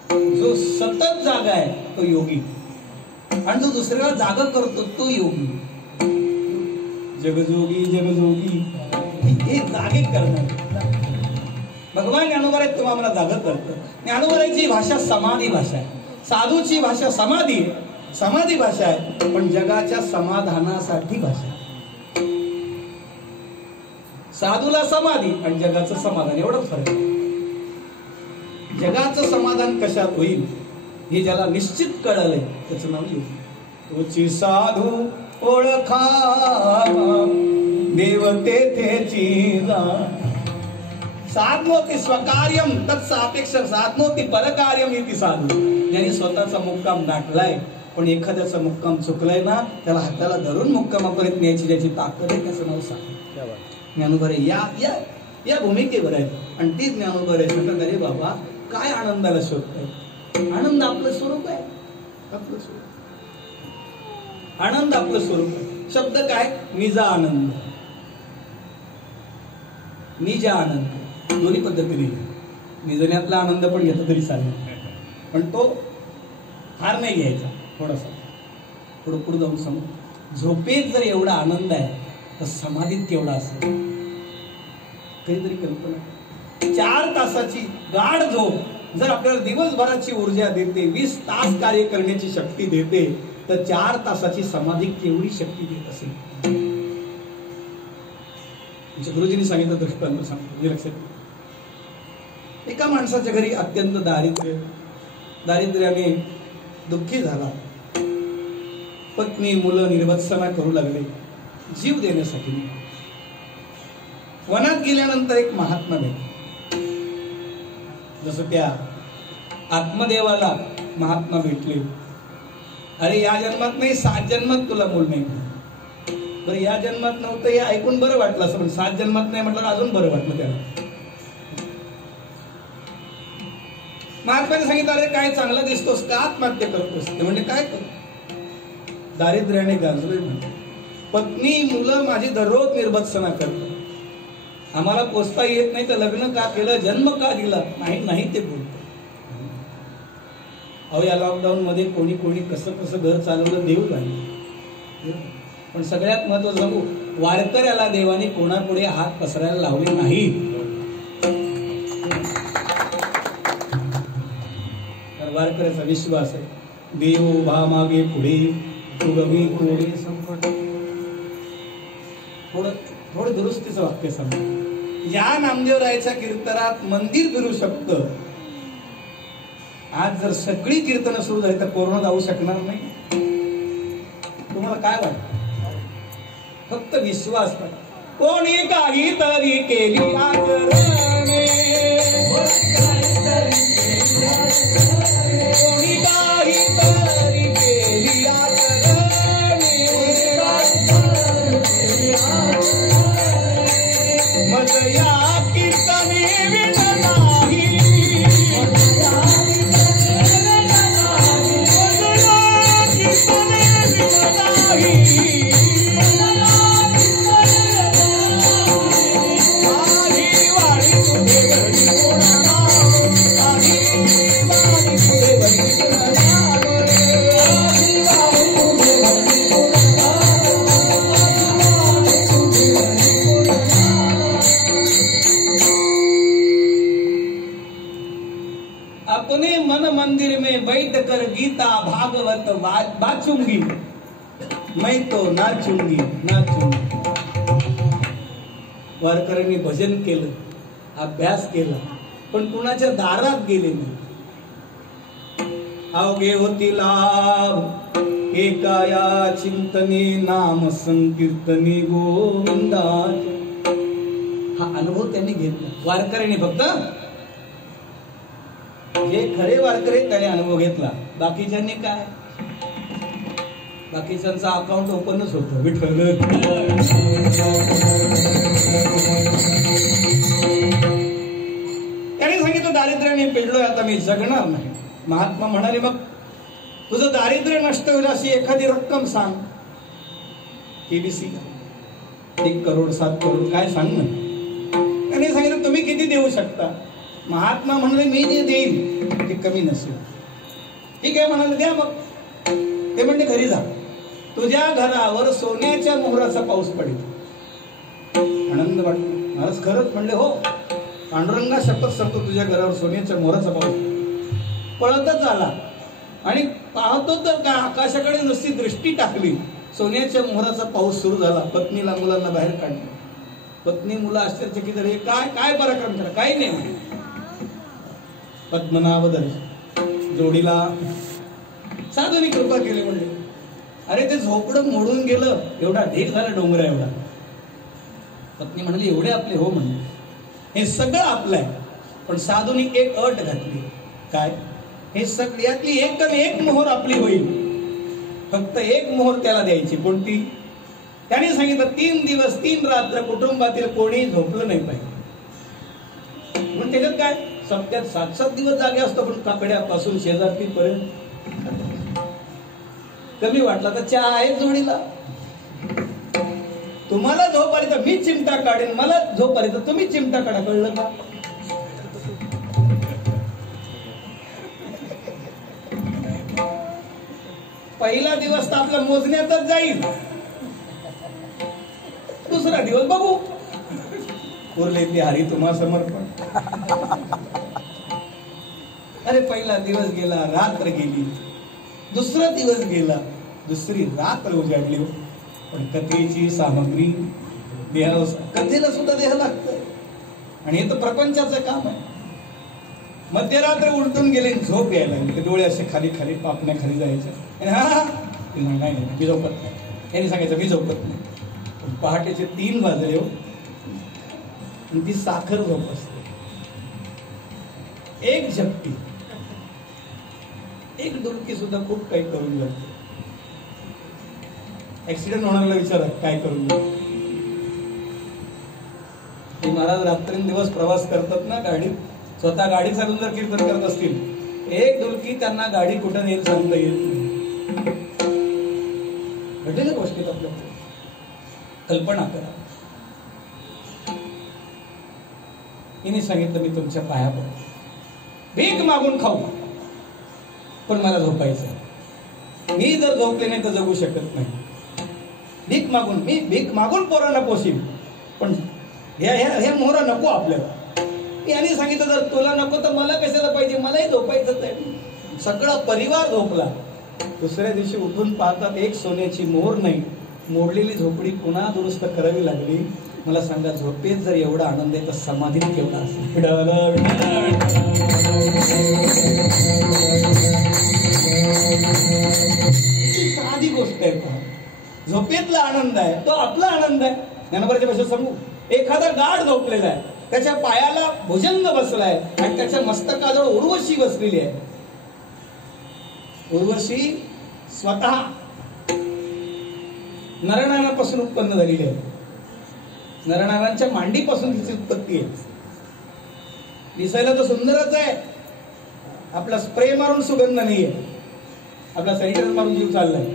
जो सतत जागा आहे तो योगी, आणि जो दुसऱ्याला जागा करतो तो योगी. जगजोगी जगजोगी हे जागे करणं. भगवान ज्ञानोबा तुम्हाला जागा करतं. ज्ञानोबाची भाषा समाधी भाषा आहे. साधूची भाषा समाधी भाषा आहे, पण जगाच्या समाधानासाठी भाषा. साधूला समाधी आणि जगाचं समाधान एवढंच फरक आहे. जगाचं समाधान कशात होईल हे ज्याला निश्चित कळलंय त्याचं नाव योगी. तोची साधू ओळखा देवतेची साधनोती स्वकार्यम तत्सापेक्ष साधनोती परकार्यम इति साधू. ज्यांनी स्वतःचा मुक्काम गाठलाय पण एखाद्याचा मुक्काम चुकलाय ना, त्याला हाताला धरून मुक्कामापर्यंत न्यायची ज्याची ताकद आहे त्याचं नाव साधू. ज्ञानोबा या भूमिकेवर आहे. आणि ती ज्ञानोबा सांगतात, अरे बाबा काय आनंदाला शोधताय? आनंद आपलं स्वरूप आहे. आपलं स्वरूप आनंद आपलं स्वरूप आहे. शब्द काय? निजा आनंद, निजा आनंद. दोन्ही पद्धतीने निजण्यातला आनंद पण घेतला तरी चालेल, पण तो हार नाही घ्यायचा. थोडासा पुढे पुढे जाऊन समज. झोपेत जर एवढा आनंद आहे तर समाधीत केवढा असेल? काहीतरी कल्पना. 4 तासाची गाढ झोप जर आपल्याला दिवसभराची ऊर्जा देते, 20 तास कार्य करण्याची शक्ती देते, तर 4 तासाची समाधी केवढी शक्ती देत असेल? गुरुजींनी सांगितलं दृष्टांत सांगतो, लक्षात. एका माणसाच्या घरी अत्यंत दारिद्र्याने दुःखी झाला. पत्नी मुलं निर्वत्सना करू लागले. जीव देण्यासाठी वनात गेल्यानंतर एक महात्मा भेटले. जसं त्या आत्मदेवाला महात्मा भेटले. अरे या जन्मात नाही, 7 जन्मात तुला मूल नाही. बरं या जन्मात नव्हतं हे ऐकून बरं वाटलं असं, पण 7 जन्मात नाही म्हटलं अजून बरं वाटलं त्याला. महात्म्याने सांगितलं, अरे काय चांगला दिसतोस, का आत्महत्या करतोस? ते म्हणजे काय करतो? दारिद्र्याने गाजलोय म्हणजे. पत्नी मुलं माझी दररोज निर्भत्सना करतात. आम्हाला पोचता येत नाही तर लग्न का केलं, जन्म का दिला? नाही ते बोलतो. अहो या लॉकडाऊन मध्ये कोणी कसं घर चालवलं देव जाणे. पण सगळ्यात महत्वाचं सांगू, वारकऱ्याला देवाने कोणापुढे हात पसरायला लावले नाही. वारकऱ्याचा विश्वास आहे, देव उभा मागे पुढे तुगवी कोडे संकट. थोडं दुरुस्तीचं वाक्य सांग. या नामदेवरायाच्या कीर्तनात मंदिर फिरू शकतं. आज जर सगळी कीर्तनं सुरू झाली तर कोरोना जाऊ शकणार नाही. तुम्हाला काय वाटतं? फक्त विश्वास पाहिजे. कोणी काहीतरी केली आचरणे, कोणी काहीतरी केली आचरणे, मज या कीर्तने विण नाही, कीर्तने विण नाही. भागवत वाचूंगी, मैं तो नाचूंगी नाचूंगी. वारकऱ्यांनी भजन केलं, अभ्यास केला, पण कुणाच्या दारात गेले नाही. अवघे होती लाभ एकाया चिंतने नाम संकीर्तने गोविंदाचे. हा अनुभव त्यांनी घेतला. वारकऱ्यांनी फक्त जे खरे वारकरी त्याने अनुभव घेतला. बाकीच्यांनी काय, बाकीच्यांचा अकाउंट ओपनच होतं. विठ्ठल त्याने सांगितलं दारिद्र्याने पेडलोय, आता मी जगणार नाही. महात्मा म्हणाले, मग तुझं दारिद्र्य नष्ट होईल अशी एखादी रक्कम सांग. केबीसी 1 करोड 7 करोड काय सांग ना. त्याने सांगितलं तुम्ही किती देऊ शकता. महात्मा म्हणाले, मी जे देईल ते कमी नसेल. ठीक आहे म्हणाले, द्या. मग ते म्हणते घरी जा, तुझ्या घरावर सोन्याच्या मोहराचा पाऊस पडेल. आनंद वाटतो. महाराज खरंच म्हणले, हो पांडुरंगा शपथ सांगतो, तुझ्या घरावर सोन्याच्या मोहराचा पाऊस. पळतच आला आणि पाहतो तर का आकाशाकडे नुसती दृष्टी टाकली, सोन्याच्या मोहराचा पाऊस सुरू झाला. पत्नीला मुलांना बाहेर काढलं. पत्नी मुलं आश्चर्यचकित झाली, काय काय पराक्रम झाला. काही नाही. पद्मनाभ जोडीला साधूनी कृपा केली. म्हणले, अरे ते झोपडं मोडून गेलं, एवढा ढीग झाला डोंगरा एवढा. पत्नी म्हणाली, एवढे आपले? हो म्हणले, हे सगळं आपलं आहे, पण साधूनी एक अट घातली. काय? हे सगळ्यातली एक मोहर आपली होईल, फक्त एक मोहर त्याला द्यायची. कोणती? त्याने सांगितलं, 3 दिवस 3 रात्र कुटुंबातील कोणी झोपलं नाही पाहिजे. पण त्याच्यात काय, सप्त्यात 7-7 दिवस जागे असतो, पण काकड्यापासून शेजारतीपर्यंत. कमी वाटला तर चहा आहे जोडीला. तुम्हाला झोप आली तर मी चिमटा काढेन, मला झोप आली तर तुम्ही चिमटा काढा. कळलं का? पहिला दिवस तर आपला मोजण्यातच जाईल, दुसरा दिवस बघू. उरले ते हरी तुम्हा समर्पण. अरे पहिला दिवस गेला, रात्र गेली. दुसरा दिवस गेला, दुसरी रात्र उजाडली. पण कथेची सामग्री कथेला सुद्धा देह लागतंय. आणि हे तर प्रपंचाचं काम आहे. मध्यरात्र उलटून गेले, झोप यायला लागली. डोळे असे खाली खाली पापण्या खाली जायचे. नाही मी झोपत नाही. यांनी सांगायचं मी झोपत नाही. पहाटेचे 3 वाजले हो, आणि ती साखर झोप असते. एक झपटी, एक डुलकी सुद्धा खूप काही करून जाते. ऍक्सिडेंट होणाऱ्याला विचारा काय करून जाते. महाराज रात्रंदिवस प्रवास करतात ना गाडीत, स्वतः गाडी चालून जर कीर्तन करत असतील, एक डुलकी त्यांना गाडी कुठं नेईल सांगता येत नाही. घटेल गोष्टीत आपल्याकडे कल्पना करा. हिने सांगितलं, मी तुमच्या पाया पडतो, भीक मागून खाऊ, पण मला झोपायचं. मी जर झोपले नाही तर जगू शकत नाही. मी भीक मागून पोरांना पोसीन, पण हे मोहरा नको आपल्याला. यांनी सांगितलं, जर तुला नको तर मला कशाला पाहिजे, मलाही झोपायचंच आहे. सगळा परिवार झोपला. दुसऱ्या दिवशी उठून पाहतात, एक सोन्याची मोहर नाही. मोडलेली झोपडी पुन्हा दुरुस्त करावी लागली. मला सांगा, झोपेत जर एवढा आनंद आहे तर समाधीत केवढा असेल. साधी गोष्ट आहे. पहा, झोपेतला आनंद आहे तो आपला आनंद आहे. ज्ञानोबाच्या भाषेत सांगू, एखादा गाढ झोपलेला आहे, त्याच्या पायाला भुजंग बसलाय आणि त्याच्या मस्तकाजवळ उर्वशी बसलेली आहे. उर्वशी स्वतः नरनारापासून उत्पन्न झालेली आहे. नरनारांच्या मांडीपासून तिची उत्पत्ती आहे. दिसायला तर सुंदरच आहे. आपला स्प्रे मारून सुगंध नाहीये, आपला सॅनिटायझर मारून जीव चाललाय.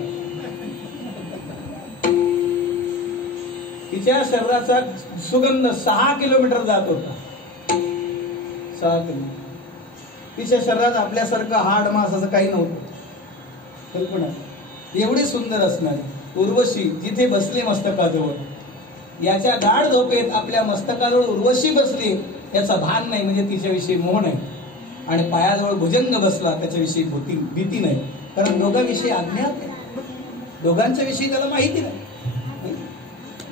तिच्या शरीराचा सुगंध 6 किलोमीटर जात होता. 6 किलोमीटर. तिच्या शरीरात आपल्यासारखं हाड मास असं काही नव्हतं. कल्पना, एवढी सुंदर असणारी उर्वशी जिथे बसली मस्तकाजवळ, याच्या गाढ झोपेत आपल्या मस्तकाजवळ उर्वशी बसली याचा भान नाही, म्हणजे तिच्याविषयी मोह नाही. आणि पायाजवळ भुजंग बसला त्याच्याविषयी भीती नाही. कारण दोघांविषयी अज्ञात आहे, दोघांच्या विषयी त्याला माहिती नाही.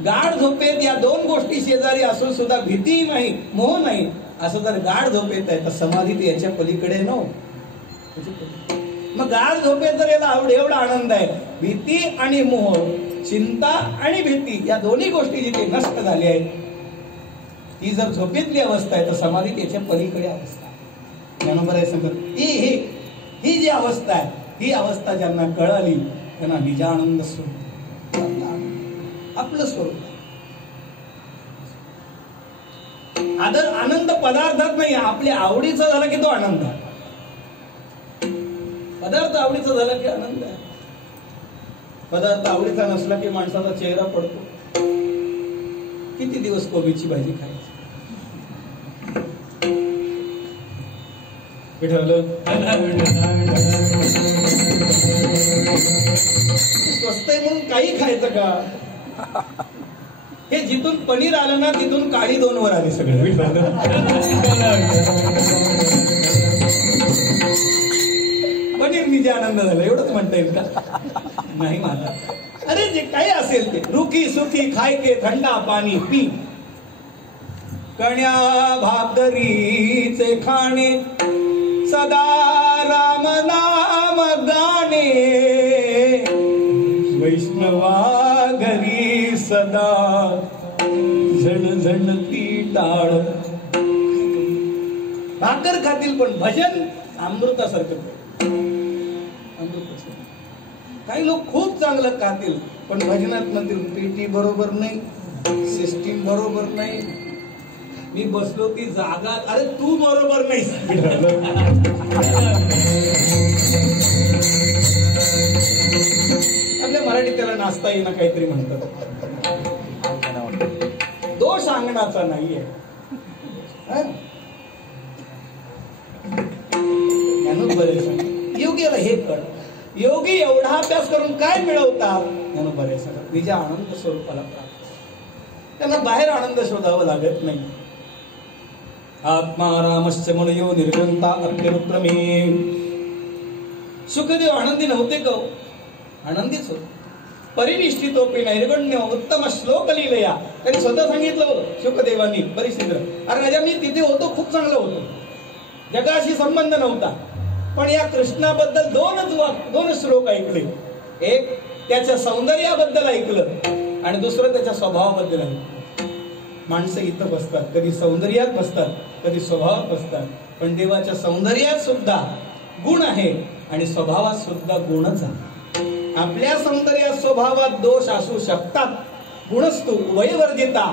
गाढ झोपेत या दोन गोष्टी शेजारी असून सुद्धा भीती नाही, मोह नाही, असं जर गाढ झोपेत आहे तर समाधीत याच्या पलीकडे नो. मग गाढ झोपेत जर याला एवढा आनंद आहे, भीती आणि मोह, चिंता आणि भीती या दोन्ही गोष्टी जिथे नष्ट झाल्या आहेत, ही जर झोपेतली अवस्था आहे तर समाधीत याच्या पलीकडे अवस्था आहे. ज्ञानोबा आहे सांगत ही जी अवस्था आहे, ही अवस्था ज्यांना कळाली त्यांना निजानंद स्वरूप, आपलं स्वरूप. आनंद पदार्थात नाही, आपल्या आवडीचा झाला की तो आनंद आहे. पदार्थ आवडीचा झाला की आनंद आहे. पदार्थ आवडीचा नसला की माणसाचा चेहरा पडतो. किती दिवस कोबीची भाजी खायची? स्वस्त आहे म्हणून काही खायचं का? हे जिथून पनीर आलं ना तिथून काळी 2 वर आली सगळे. पनीर निजे आनंद झाला एवढंच म्हणता येईल का? नाही माझा. अरे जे काही असेल ते रुखी सुखी खायके थंडा पाणी पी, कण्या भाकरीचे खाणे सदा राम नाम गाणे, वैष्णवा घरी सदा झणझणती टाळ. भाकर खातील पण भजन अमृतासारखं. काही लोक खूप चांगलं खातील पण भजनात म्हणतील पेटी बरोबर नाही, सिस्टीम बरोबर नाही, मी बसलो ती जागा, अरे तू बरोबर नाही. आपल्या मराठीत त्याला नाचता येणं काहीतरी म्हणतात. दोष अंगणाचा नाहीये. योगीला हे कळ, योगी एवढा अभ्यास करून काय मिळवतात? त्यानं बरे सगळं निजा आनंद स्वरूपाला प्राप्त. त्यांना बाहेर आनंद शोधावं लागत नाही. आत्मा रामश्च मुनयो निर्गंता अत्यनुक्रमे. सुखदेव आनंदी नव्हते का? आनंदीच होते. परिनिष्ठितोपी नैर्गण्य उत्तम श्लोक लिहिलया. त्यांनी स्वतः सांगितलं होतं शुकदेवांनी परिशिंद्र, अरे राजा मी तिथे होतो, खूप चांगलं होतं, जगाशी संबंध नव्हता, पण या कृष्णाबद्दल दोनच श्लोक ऐकले. एक त्याच्या सौंदर्याबद्दल ऐकलं आणि दुसरं त्याच्या स्वभावाबद्दल ऐकलं. माणसं इथं बसतात, कधी सौंदर्यात बसतात, कधी स्वभावात बसतात, पण देवाच्या सौंदर्यात सुद्धा गुण आहे आणि स्वभावात सुद्धा गुणच आहे. आपल्या सौंदर्यात स्वभावात दोष असू शकतात, गुणस्तु वैवर्जिता.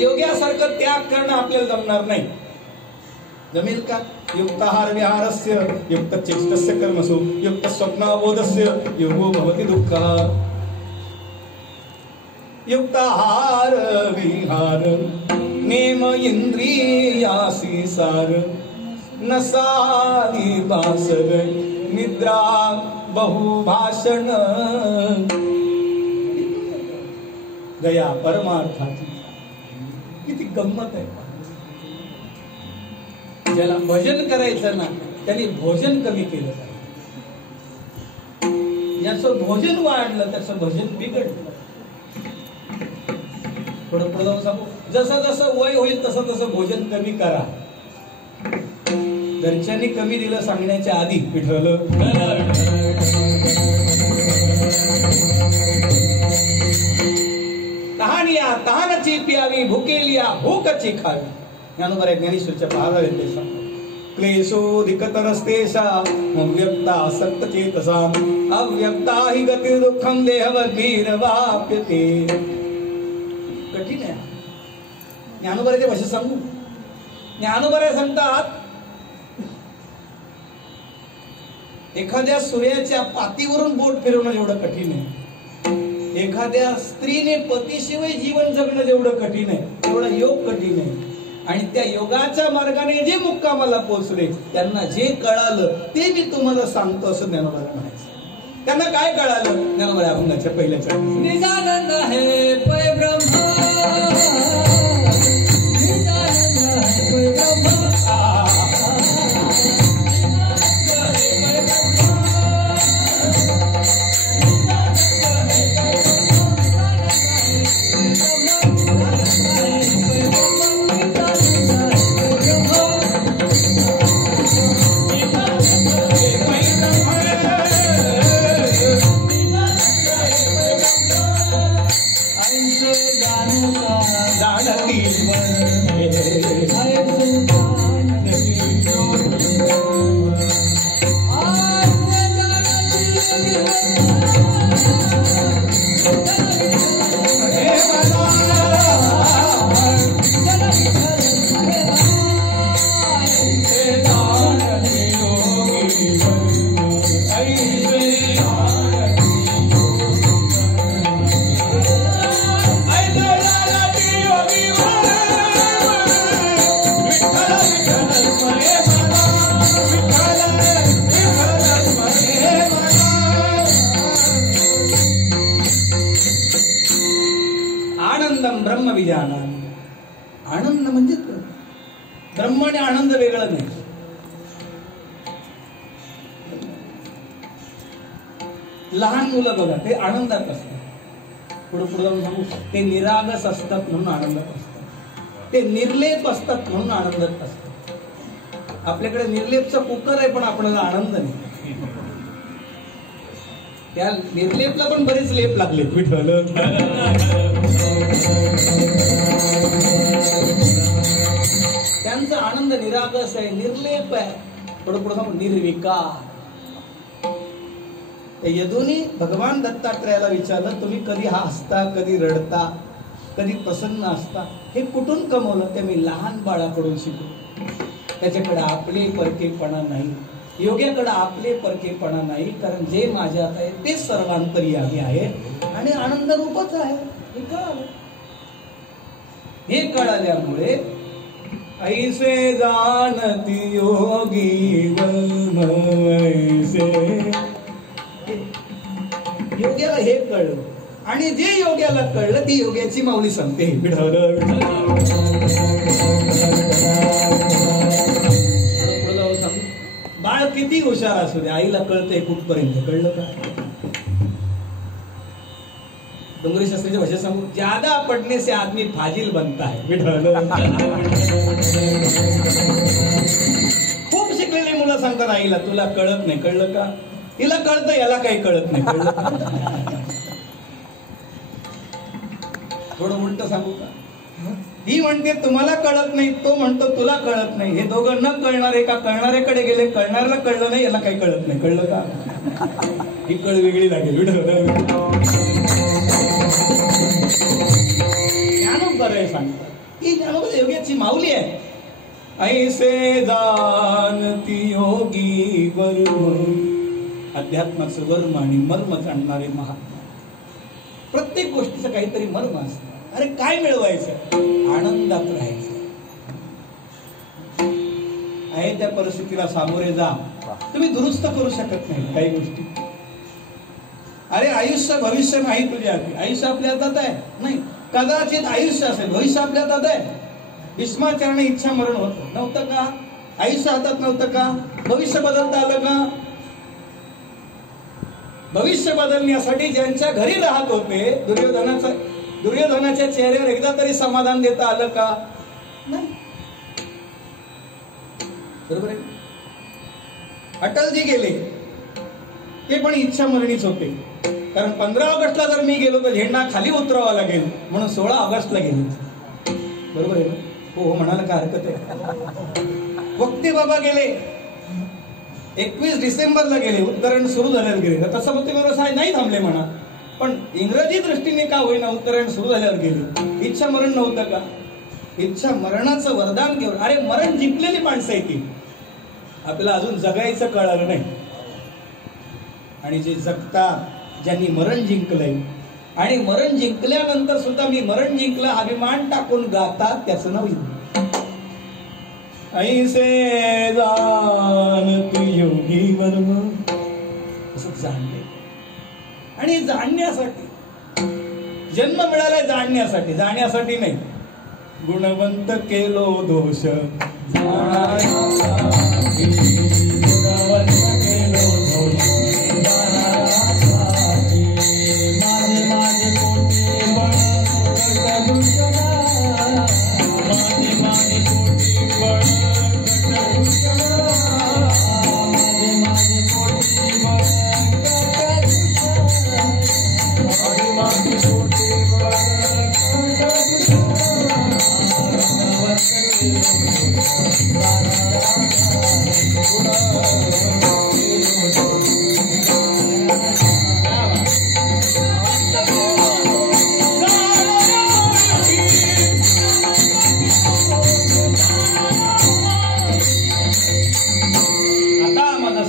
योग्यासारखं त्याग करणं आपल्याला जमणार नाही. जमेल का? युक्ताहार विहारस्य युक्त चेष्टस्य कर्मसु युक्त स्वप्नाबोधस्य योगो भवति दुःखः. युक्ताहार विहार नेम इंद्रियासी सार, नसाई बासर निद्रा बहुभाषण. गया परमार्थाची. किती गंमत आहे. ज्याला भजन करायचं ना त्यांनी भोजन कमी केलं पाहिजे. ज्याचं भोजन वाढलं त्याचं भजन बिघडलं. थोडं पुढे जाऊन सांगू, जसं जसं वय होईल तसं तसं भोजन कमी करा. घरच्यांनी कमी दिलं सांगण्याच्या आधी पिठलं. तहानिया तहानची प्यावी, भुकेलिया भूकची खावी. ज्ञानोबा ज्ञानेश्वरच्या 12 येते सांगतो. क्लेशोधिकतरस्तेषा अव्यक्ता सत्तचेतसा, अव्यक्ता हि गती दुःखम देहवद्भिर्वाप्यते. कठीण आहे. ज्ञानोबाचे भाषा सांगू. ज्ञानोबा सांगतात, एखाद्या सूर्याच्या पातीवरून बोट फिरवणं जेवढं कठीण आहे, एखाद्या स्त्रीने पतीशिवाय जीवन जगणं जेवढं कठीण आहे, तेवढा योग कठीण आहे. आणि त्या योगाच्या मार्गाने जे मुक्कामाला पोहोचले त्यांना जे कळालं ते मी तुम्हाला सांगतो असं ज्ञानोबाला म्हणायचं. त्यांना काय कळालं? ज्ञानोबा अभंगाच्या पहिल्या चरणात निजानंद है परब्रह्म, निजानंद है परब्रह्म. आनंदम ब्रह्म विजाना. आनंद म्हणजे ब्रह्म आणि आनंद वेगळं नाही. लहान मुलं बघा ते आनंदात असतात. पुढे पुढे जाऊन सांगू, ते निरागस असतात म्हणून आनंदात असतात. ते निर्लेप असतात म्हणून आनंदात असतात. आपल्याकडे निर्लेपचा कुकर आहे पण आपल्याला आनंद नाही. त्या निर्लेपला पण बरेच लेप लागले. विठ्ठल त्यांचा आनंद निरागस आहे, निर्लेप आहे. पुढे पुढे सांगू, निर्विकार. यदुनी भगवान दत्तात्रयाला विचारलं, तुम्ही कधी हसता, कधी रडता, कधी प्रसन्न असता, हे कुठून कमवलं? ते मी लहान बाळाकडून शिकलो. त्याच्याकडे आपले परकेपणा नाही, योग्याकडे आपले परकेपणा नाही, कारण जे माझ्यात आहे ते सर्वांतर्यामी आहे आणि आनंद रूपच आहे. हे कळालं. हे कळाल्यामुळे ऐसे जाणती योगी योग्याला हे कळलं आणि जे योग्याला कळलं ती योग्याची माऊली सांगते. बाळ किती हुशार असू दे, आईला कळतंय कुठपर्यंत. कळलं का? डोंगरी शास्त्रीच्या भाषेत सांगू, ज्यादा पडने से आदमी फाजिल बनता है. खूप शिकलेली मुलं सांगतात आईला, तुला कळत नाही. कळलं का? तिला कळतं, याला काही कळत नाही. कळलं का? थोडं उलट सांगू का? ही म्हणते तुम्हाला कळत नाही, तो म्हणतो तुला कळत नाही. हे दोघं न कळणारे का कळणाऱ्याकडे गेले, कळणाऱ्याला कळलं नाही, याला काही कळत नाही. कळलं का? ही कळ वेगळी लागेल. ज्ञानोबराय सांगतात, ही ज्ञानोबा योग्याची माऊली आहे. ऐसे जाणती योगी वर्म, अध्यात्माचं वर्म आणि मर्म जाणणारे महात्मा. प्रत्येक गोष्टीचं काहीतरी मर्म असतं. अरे काय मिळवायचं? आनंदात राहायचं. आहे त्या परिस्थितीला सामोरे जा. तुम्ही दुरुस्त करू शकत नाही काही गोष्टी. अरे आयुष्य भविष्य नाही तुझ्या हाती. आयुष्य आपल्या हातात आहे नाही. कदाचित आयुष्य असेल, भविष्य आपल्या हातात आहे. भीष्माचार्याने इच्छा मरण होतं नव्हतं का? आयुष्य हातात नव्हतं का? भविष्य बदलता आलं का? भविष्य बदलण्यासाठी ज्यांच्या घरी राहत होते, दुर्योधनाच्या चेहऱ्यावर एकदा तरी समाधान देता आलं का? नाही. बरोबर आहे. अटलजी गेले, ते पण इच्छा मरणीच होते. कारण 15 ऑगस्टला जर मी गेलो तर झेंडा खाली उतरावा लागेल म्हणून 16 ऑगस्टला गेले. बरोबर आहे. हो म्हणायला काय हरकत आहे. वक्ते बाबा गेले, 21 डिसेंबरला गेले, उत्तरायण सुरू झाल्यावर गेले. तसं मग ते नाही थांबले म्हणा, पण इंग्रजी दृष्टीने का होईना उत्तरायण सुरू झाल्यावर गेले. इच्छा मरण नव्हतं का? इच्छा मरणाचं वरदान घेऊन. अरे मरण जिंकलेली माणसं आहे ती. आपल्याला अजून जगायचं कळालं नाही. आणि जे जगतात, ज्यांनी मरण जिंकलंय आणि मरण जिंकल्यानंतर सुद्धा मी मरण जिंकलं अभिमान टाकून गातात, त्याचं नाव ऐसे जाणती योगी वर्म. असं जाणले. आणि जाणण्यासाठी जन्म मिळालाय, जाणण्यासाठी, जाण्यासाठी नाही. गुणवंत केलो दोष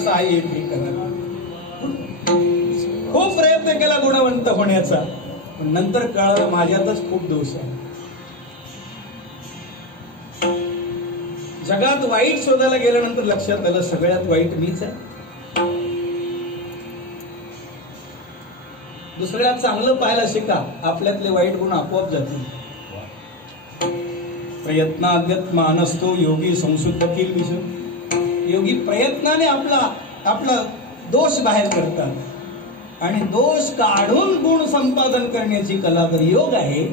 साई येथे करा. खूप प्रयत्न केला गुणवंत होण्याचा, पण नंतर कळालं माझ्यातच खूप दोष आहे. जगात वाईट शोधायला गेल्यानंतर लक्षात आलं सगळ्यात वाईट मीच आहे. दुसऱ्याला चांगलं पाहायला शिका, आपल्यातले वाईट गुण आपोआप जातील. प्रयत्नाद्यत मानसतो योगी संशुद्ध केल विष. योगी प्रयत्नाने आपला दोष बाहेर करतात आणि दोष काढून गुण संपादन करण्याची कला जर योग आहे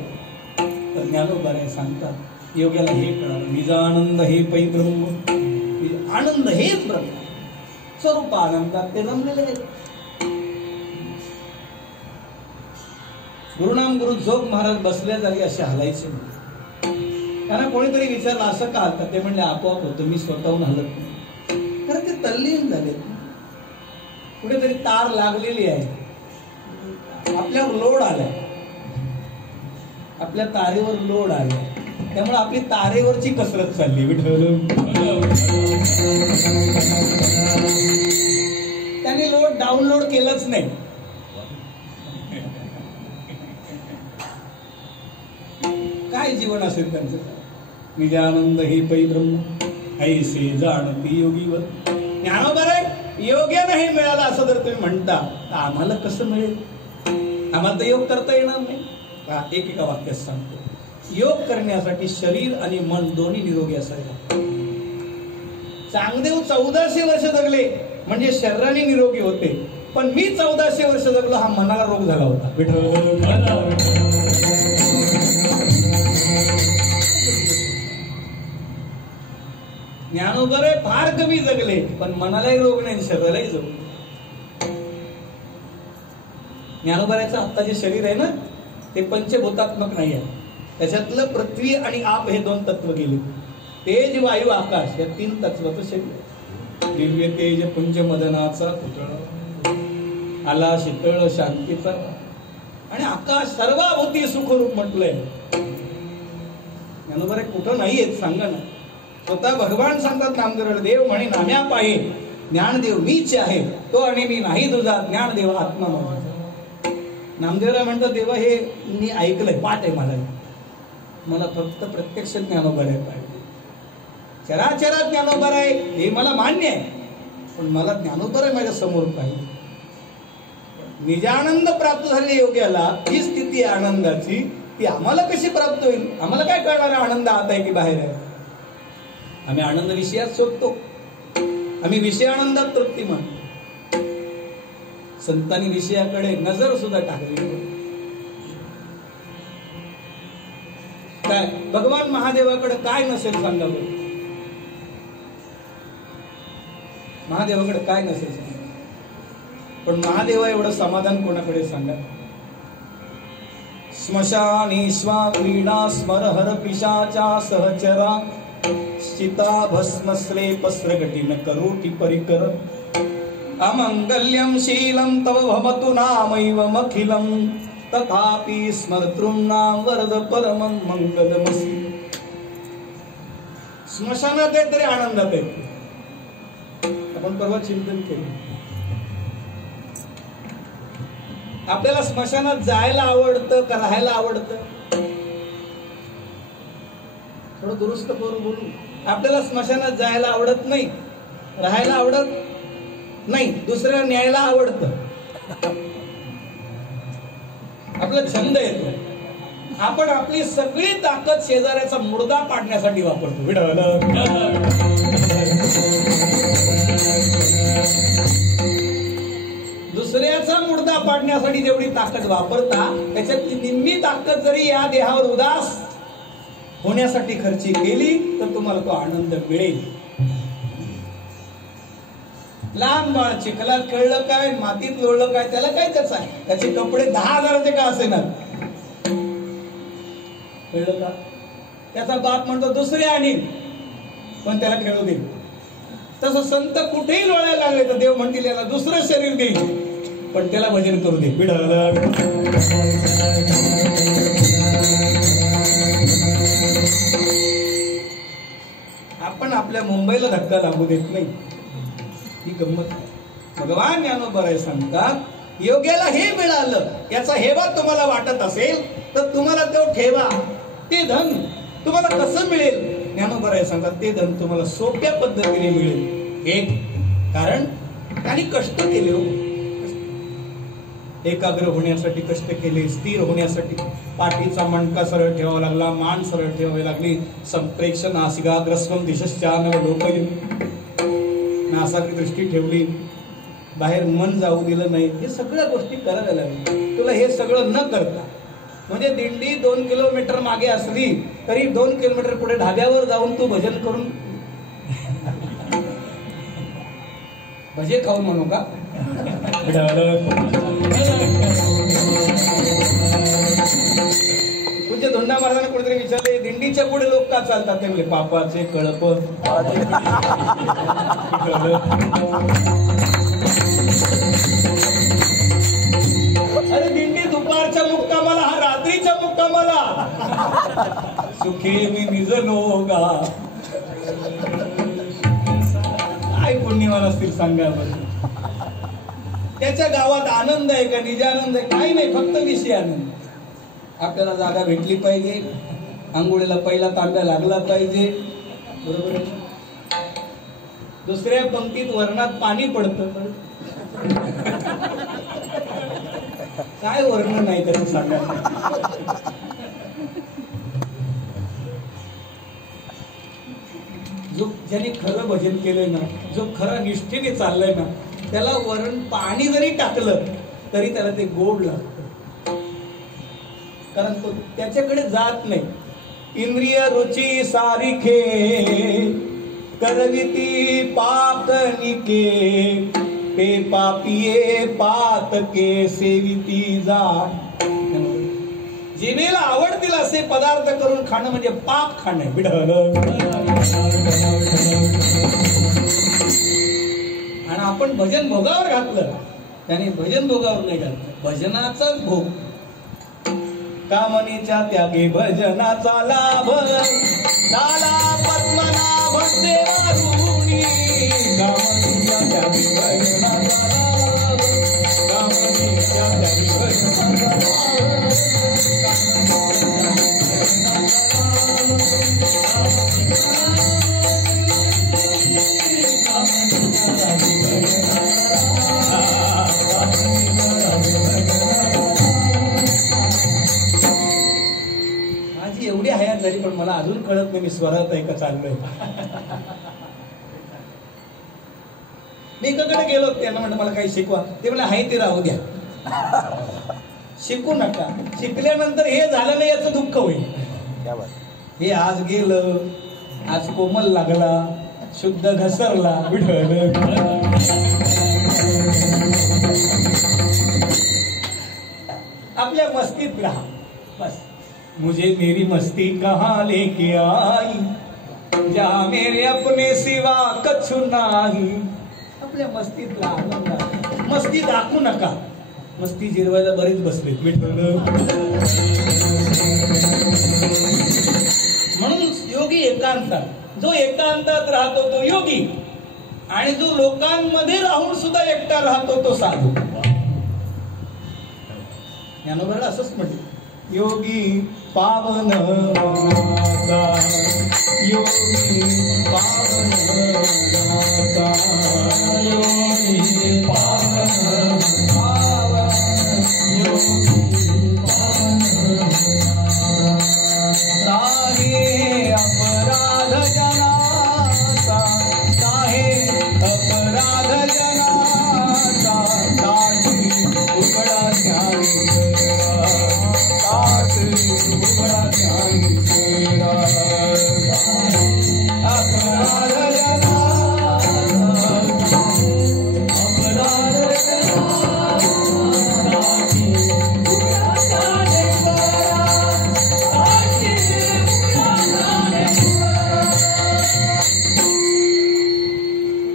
तर ज्ञानोबाराय सांगतात योग्याला हे कळालं, निजानंद हे पै ब्रह्म. आनंद हेच ब्रह्म, स्वरूप आनंदात ते रमलेले आहेत. गुरुनाम गुरु जोग महाराज बसल्या जागी असे हलायचे नाही. त्यांना कोणीतरी विचारलं असं का हलतात, ते म्हणले आपोआप होतं, मी स्वतःहून हलत नाही. कारण ते तल्लीन झालेत. कुठेतरी तार लागलेली आहे, आपल्यावर लोड आलाय, आपल्या तारेवर लोड आलाय, त्यामुळे आपली तारेवरची कसरत चालली. विठ्ठल त्यांनी लोड डाउनलोड केलंच नाही. काय जीवन असेल त्यांचं. निजानंद हे पै ब्रह्म ऐसे जाणती योगीवर. ज्ञानोबाराय योग्य नाही मिळाला असं जर तुम्ही म्हणता तर आम्हाला कसं मिळेल, आम्हाला तर योग करता येणार नाही. एका वाक्यात सांगतो, योग करण्यासाठी शरीर आणि मन दोन्ही निरोगी असायला. चांगदेव 1400 वर्ष जगले म्हणजे शरीराने निरोगी होते, पण मी 1400 वर्ष जगलो हा मनाला रोग झाला होता. ज्ञानोबाराय फार कमी जगले, पण मनालाही रोग नाही, शरीरालाही जगले. ज्ञानोबारायचं आता जे शरीर आहे ना ते पंचभूतात्मक नाही आहे. त्याच्यातलं पृथ्वी आणि आप हे 2 तत्व गेले. तेज वायू आकाश या 3 तत्वाचं शरीर. दिव्य तेज पुंज मदनाचा पुतळा आला शीतळ शांतीचा, आणि आकाश सर्वाभूती सुखरूप म्हटलंय. ज्ञानोबाराय कुठं नाही येत सांगा ना. स्वतः भगवान सांगतात नामदेवाला, देव म्हणे नाम्या पाये ज्ञानदेव मीच आहे, तो आणि मी नाही तुझा ज्ञानदेव आत्मा माझा. नामदेवला म्हणतो देवा हे मी ऐकलंय, पाठ आहे मला फक्त प्रत्यक्ष ज्ञानोबाराय पाहिजे. चराचरात ज्ञानोबाराय हे मला मान्य आहे, पण मला ज्ञानोबाराय माझ्या समोर पाहिजे. निजानंद प्राप्त झालेल्या योग्याला ही स्थिती आनंदाची ती आम्हाला कशी प्राप्त होईल. आम्हाला काय कळणार आनंद आत आहे की बाहेर आहे. आम्ही आनंद विषयात शोधतो, आम्ही विषय आनंदात तृप्ती मानतो. संतांनी विषयाकडे नजर सुद्धा टाकली. काय भगवान महादेवाकडे काय नसेल सांगा बरं. महादेवाकडे काय नसेल सांगा, पण महादेवा एवढं समाधान कोणाकडे सांगा. स्मशानेश्वा क्रीडा स्मरहर पिशाचा सहचरा चिता भस्मश्लेप स्रगटीन करोटी परिकर. अमंगल्यम शीलम तव भवतु नामैवमखिलम तथापि स्मर्तॄणां वरद परमं मंगलमसि. स्मशानात आहे तरी आनंदात आहे. आपण परवा चिंतन केलं, आपल्याला स्मशानात जायला आवडतं का राहायला आवडतं. थोडं दुरुस्त करून बोलू. आपल्याला स्मशानात जायला आवडत नाही, राहायला आवडत नाही, दुसऱ्याला न्यायला आवडतं. आपला छंद येतो. आपण आपली सगळी ताकद शेजाऱ्याचा मुर्दा पाडण्यासाठी वापरतो. दुसऱ्याचा मुर्दा पाडण्यासाठी जेवढी ताकद वापरता त्याच्यात निम्मी ताकद जरी या देहावर उदास होण्यासाठी खर्ची केली तर तुम्हाला तो आनंद मिळेल. लहान बाळ चिखलात खेळलं काय, मातीत लोळलं काय, त्याला काय त्याचा आहे. त्याचे कपडे 10,000चे का असेना, कळलं का. त्याचा बाप म्हणतो दुसरे आणीन पण त्याला खेळू दे. तसं संत कुठेही लोळायला लागले तर देव म्हणतील याला दुसरं शरीर देईल पण त्याला भजन करू दे. आपण आपल्या मुंबईला धक्का लागू देत नाही. ही गंमत आहे. भगवान ज्ञानोबराय सांगतात योग्याला हे मिळालं याचा हेवा तुम्हाला वाटत असेल तर तुम्हाला तो ठेवा. ते धन तुम्हाला कसं मिळेल ज्ञानोबराय सांगतात ते धन तुम्हाला सोप्या पद्धतीने मिळेल. एक कारण त्यांनी कष्ट केले हो. एकाग्र होण्यासाठी कष्ट केले, स्थिर होण्यासाठी पाठीचा मणका सरळ ठेवावा लागला, मान सरळ ठेवावी लागली. संप्रेक्ष नासिकाग्रस्वम दिशश्चानवलोकयन्, नासाची दृष्टी ठेवली, बाहेर मन जाऊ दिलं नाही. हे सगळ्या गोष्टी कराव्या लागल्या. तुला हे सगळं न करता म्हणजे दिंडी 2 किलोमीटर मागे असली तरी 2 किलोमीटर पुढे ढाब्यावर जाऊन तू भजन करून भजे खाऊन म्हणू का? तुझ्या धोंडा महाराजांना कुठेतरी विचारले दिंडीच्या पुढे लोक का चालतात? ते म्हणले पापाचे कळप. अरे दिंडी दुपारच्या मुक्कामाला, हा रात्रीच्या मुक्कामाला. सुखे मी निजलो गा. काय पुण्यवान असतील सांगा बरं. त्याच्या गावात आनंद आहे का निजानंद आहे? काही नाही, फक्त विषय आनंद. आपल्याला जागा भेटली पाहिजे, आंघोळीला पहिला तांब्या लागला पाहिजे, बरोबर आहे. दुसऱ्या पंक्तीत वर्णात पाणी पडतं. काय वर्णन नाही त्याचं सांगा. जो ज्याने खरं भजन केलंय ना, जो खरा निष्ठेने चाललाय ना, त्याला वरण पाणी जरी टाकलं तरी त्याला ते गोड लागतं. कारण तो त्याच्याकडे जात नाही. इंद्रिय रुची सारिखे करविती पाकनिके, ते पापिये पातके सेविती जा. जिभेला आवडतील असे पदार्थ करून खाणं म्हणजे पाप खाणं. आणि आपण भजन भोगावर घातलं, त्याने भजन भोगावर नाही घातलं. भजनाचाच भोग. कामनीच्या त्यागे भजनाचा लाभ झाला पद्मनाभ देवारुणी. कामनीच्या त्यागे भजनाचा लाभ, कामनीच्या त्यागे भजनाचा लाभ. माझी एवढी हयात झाली पण मला अजून कळत नाही मी स्वरात आहे का चाललोय. मी एकाकडे गेलो, त्यांना म्हणलं मला काही शिकवा. ते म्हणलं हाय ते राहू द्या, शिकू नका. शिकल्यानंतर हे झालं नाही याचं दुःख होईल. हे आज गेलं, आज कोमल लागला, शुद्ध घसरला. आपल्या मस्तीत राहा बस. मुझे मेरी मस्ती कहाँ लेके आई, जा मेरे अपने सिवा कछु नाही. आपल्या मस्तीत राहा, आनंदात. मस्ती दाखवू नका. मस्ती जिरवायला बरेच बसलेत. म्हणून योगी एकांतात. जो एकांतात राहतो तो योगी, आणि जो लोकांमध्ये राहून सुद्धा एकटा राहतो तो साधू. ज्ञानोबाला असंच म्हटलं, योगी पावन मनाचा, योगी पावन मनाचा, योगी पावन पावन, योगी पावन साहे अपराध जनाचा, साहे अपराध जनाचा, साधी उघडा ज्ञानी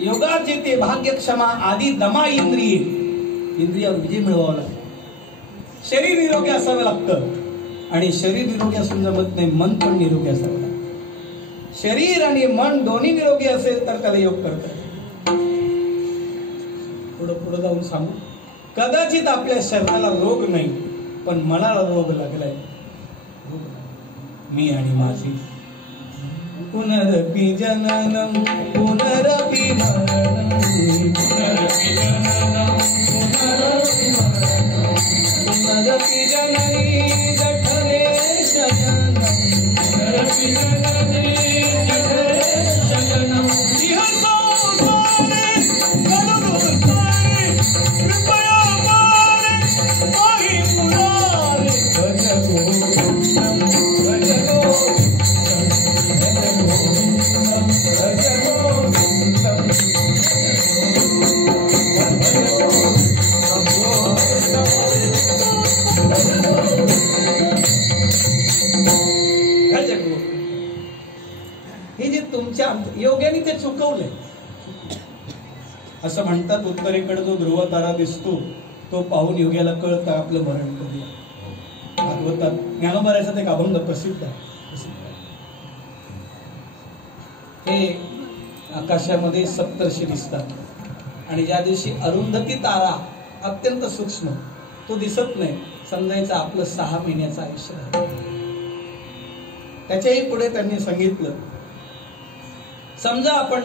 योगाचे ते भाग्य क्षमा आदी दमा इंद्रियावर विजय मिळवावा लागतो. शरीर निरोगी असावं लागतं, आणि शरीर निरोगी असून जमत नाही, मन पण निरोगी असावं लागतं. शरीर आणि मन दोन्ही निरोगी असेल तर त्याला योग करतात. पुढे पुढे जाऊन सांगू. कदाचित आपल्या शरीराला रोग नाही, पण मनाला रोग लागलाय. मी आणि माझी पुनरपि जननम पुनरपि मरणम पुनरपि जननम पुनरपि मरणम पुनरपि जननी जठरे शयनम पुनरपि जननी जठरे शयनम इह संसारे कलुदुसारे कृपया मारे माही मुरारे भजगो भजगो हे जे तुमच्या योग्याने ते चुकवलंय. असं म्हणतात उत्तरेकडे जो ध्रुव तारा दिसतो तो पाहून योग्याला कळतं आपलं मरण कधी. भागवतात ज्ञानोबाराचा ते एक अभंग प्रसिद्ध आहे. हे आकाशामध्ये सप्तर्षी दिसतात आणि ज्या दिवशी अरुंधती तारा अत्यंत सूक्ष्म तो दिसत नाही, समजायचं आपलं 6 महिन्याचं आयुष्य आहे. त्याच्याही पुढे त्यांनी सांगितलं, समजा आपण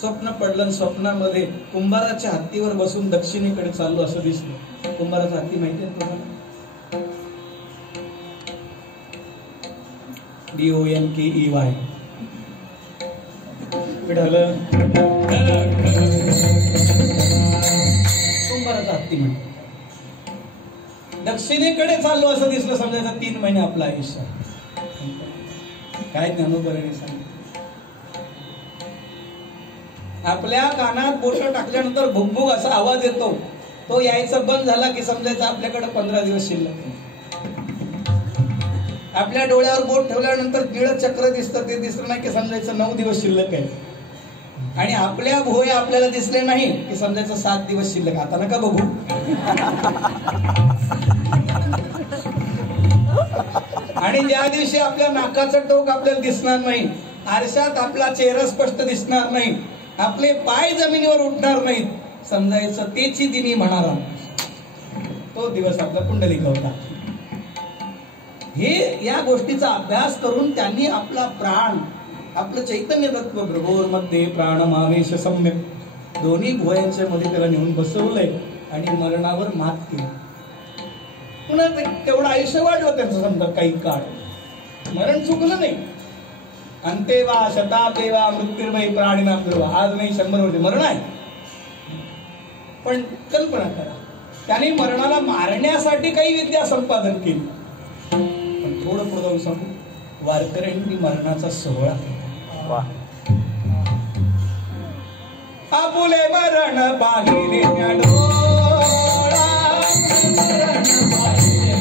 स्वप्न पडलं, स्वप्नामध्ये कुंभाराच्या हत्तीवर बसून दक्षिणेकडे चाललो असं दिसलं. कुंभाराचा हत्ती माहिती आहे तुम्हाला? DONKEY पिढालं कुंभाराचा हत्ती म्हणतो. दक्षिणेकडे चाललो असं दिसलं, समजायचं 3 महिने आपलं आयुष्य आहे. काय ज्ञानोबाने सांगितलं, आपल्या कानात बोटं टाकल्यानंतर भुकभुक असा आवाज येतो, तो यायचा बंद झाला की समजायचं आपल्याकडे 15 दिवस शिल्लक आहे. आपल्या डोळ्यावर बोट ठेवल्यानंतर निळं चक्र दिसतं, ते दिसलं नाही की समजायचं 9 दिवस शिल्लक आहे. आणि आपल्या भुवया आपल्याला दिसले नाही की समजायचं 7 दिवस शिल्लक. आता नका बघू. आणि ज्या दिवशी आपल्या नाकाचं टोक आपल्याला दिसणार नाही, आरशात आपला चेहरा स्पष्ट दिसणार नाही, आपले पाय जमिनीवर उठणार नाहीत, समजायचं तेची दिनी म्हणाला, तो दिवस आपला पुंडलिक होता. हे या गोष्टीचा अभ्यास करून त्यांनी आपला प्राण, आपलं चैतन्य तत्व भ्रगोरमध्ये प्राणमावेश सम्यक दोन्ही भुवयांच्या मध्ये त्याला नेऊन बसवलंय आणि मरणावर मात केली. पुन्हा तेवढं आयुष्य वाढलं त्यांचं. समजा काही काळ मरण चुकलं नाही. अंते वा शताब्दे वा मृत्युर्वै प्राणिना ध्रुव. आज नाही 100 वर्ष मरण आहे. पण कल्पना करा, त्याने मरणाला मारण्यासाठी काही विद्या संपादन केली. पण थोडं पुढे जाऊन सांगू, वारकऱ्यांनी मरणाचा सोहळा आपुले मरण पाहिले डोळा, मरण पाहिले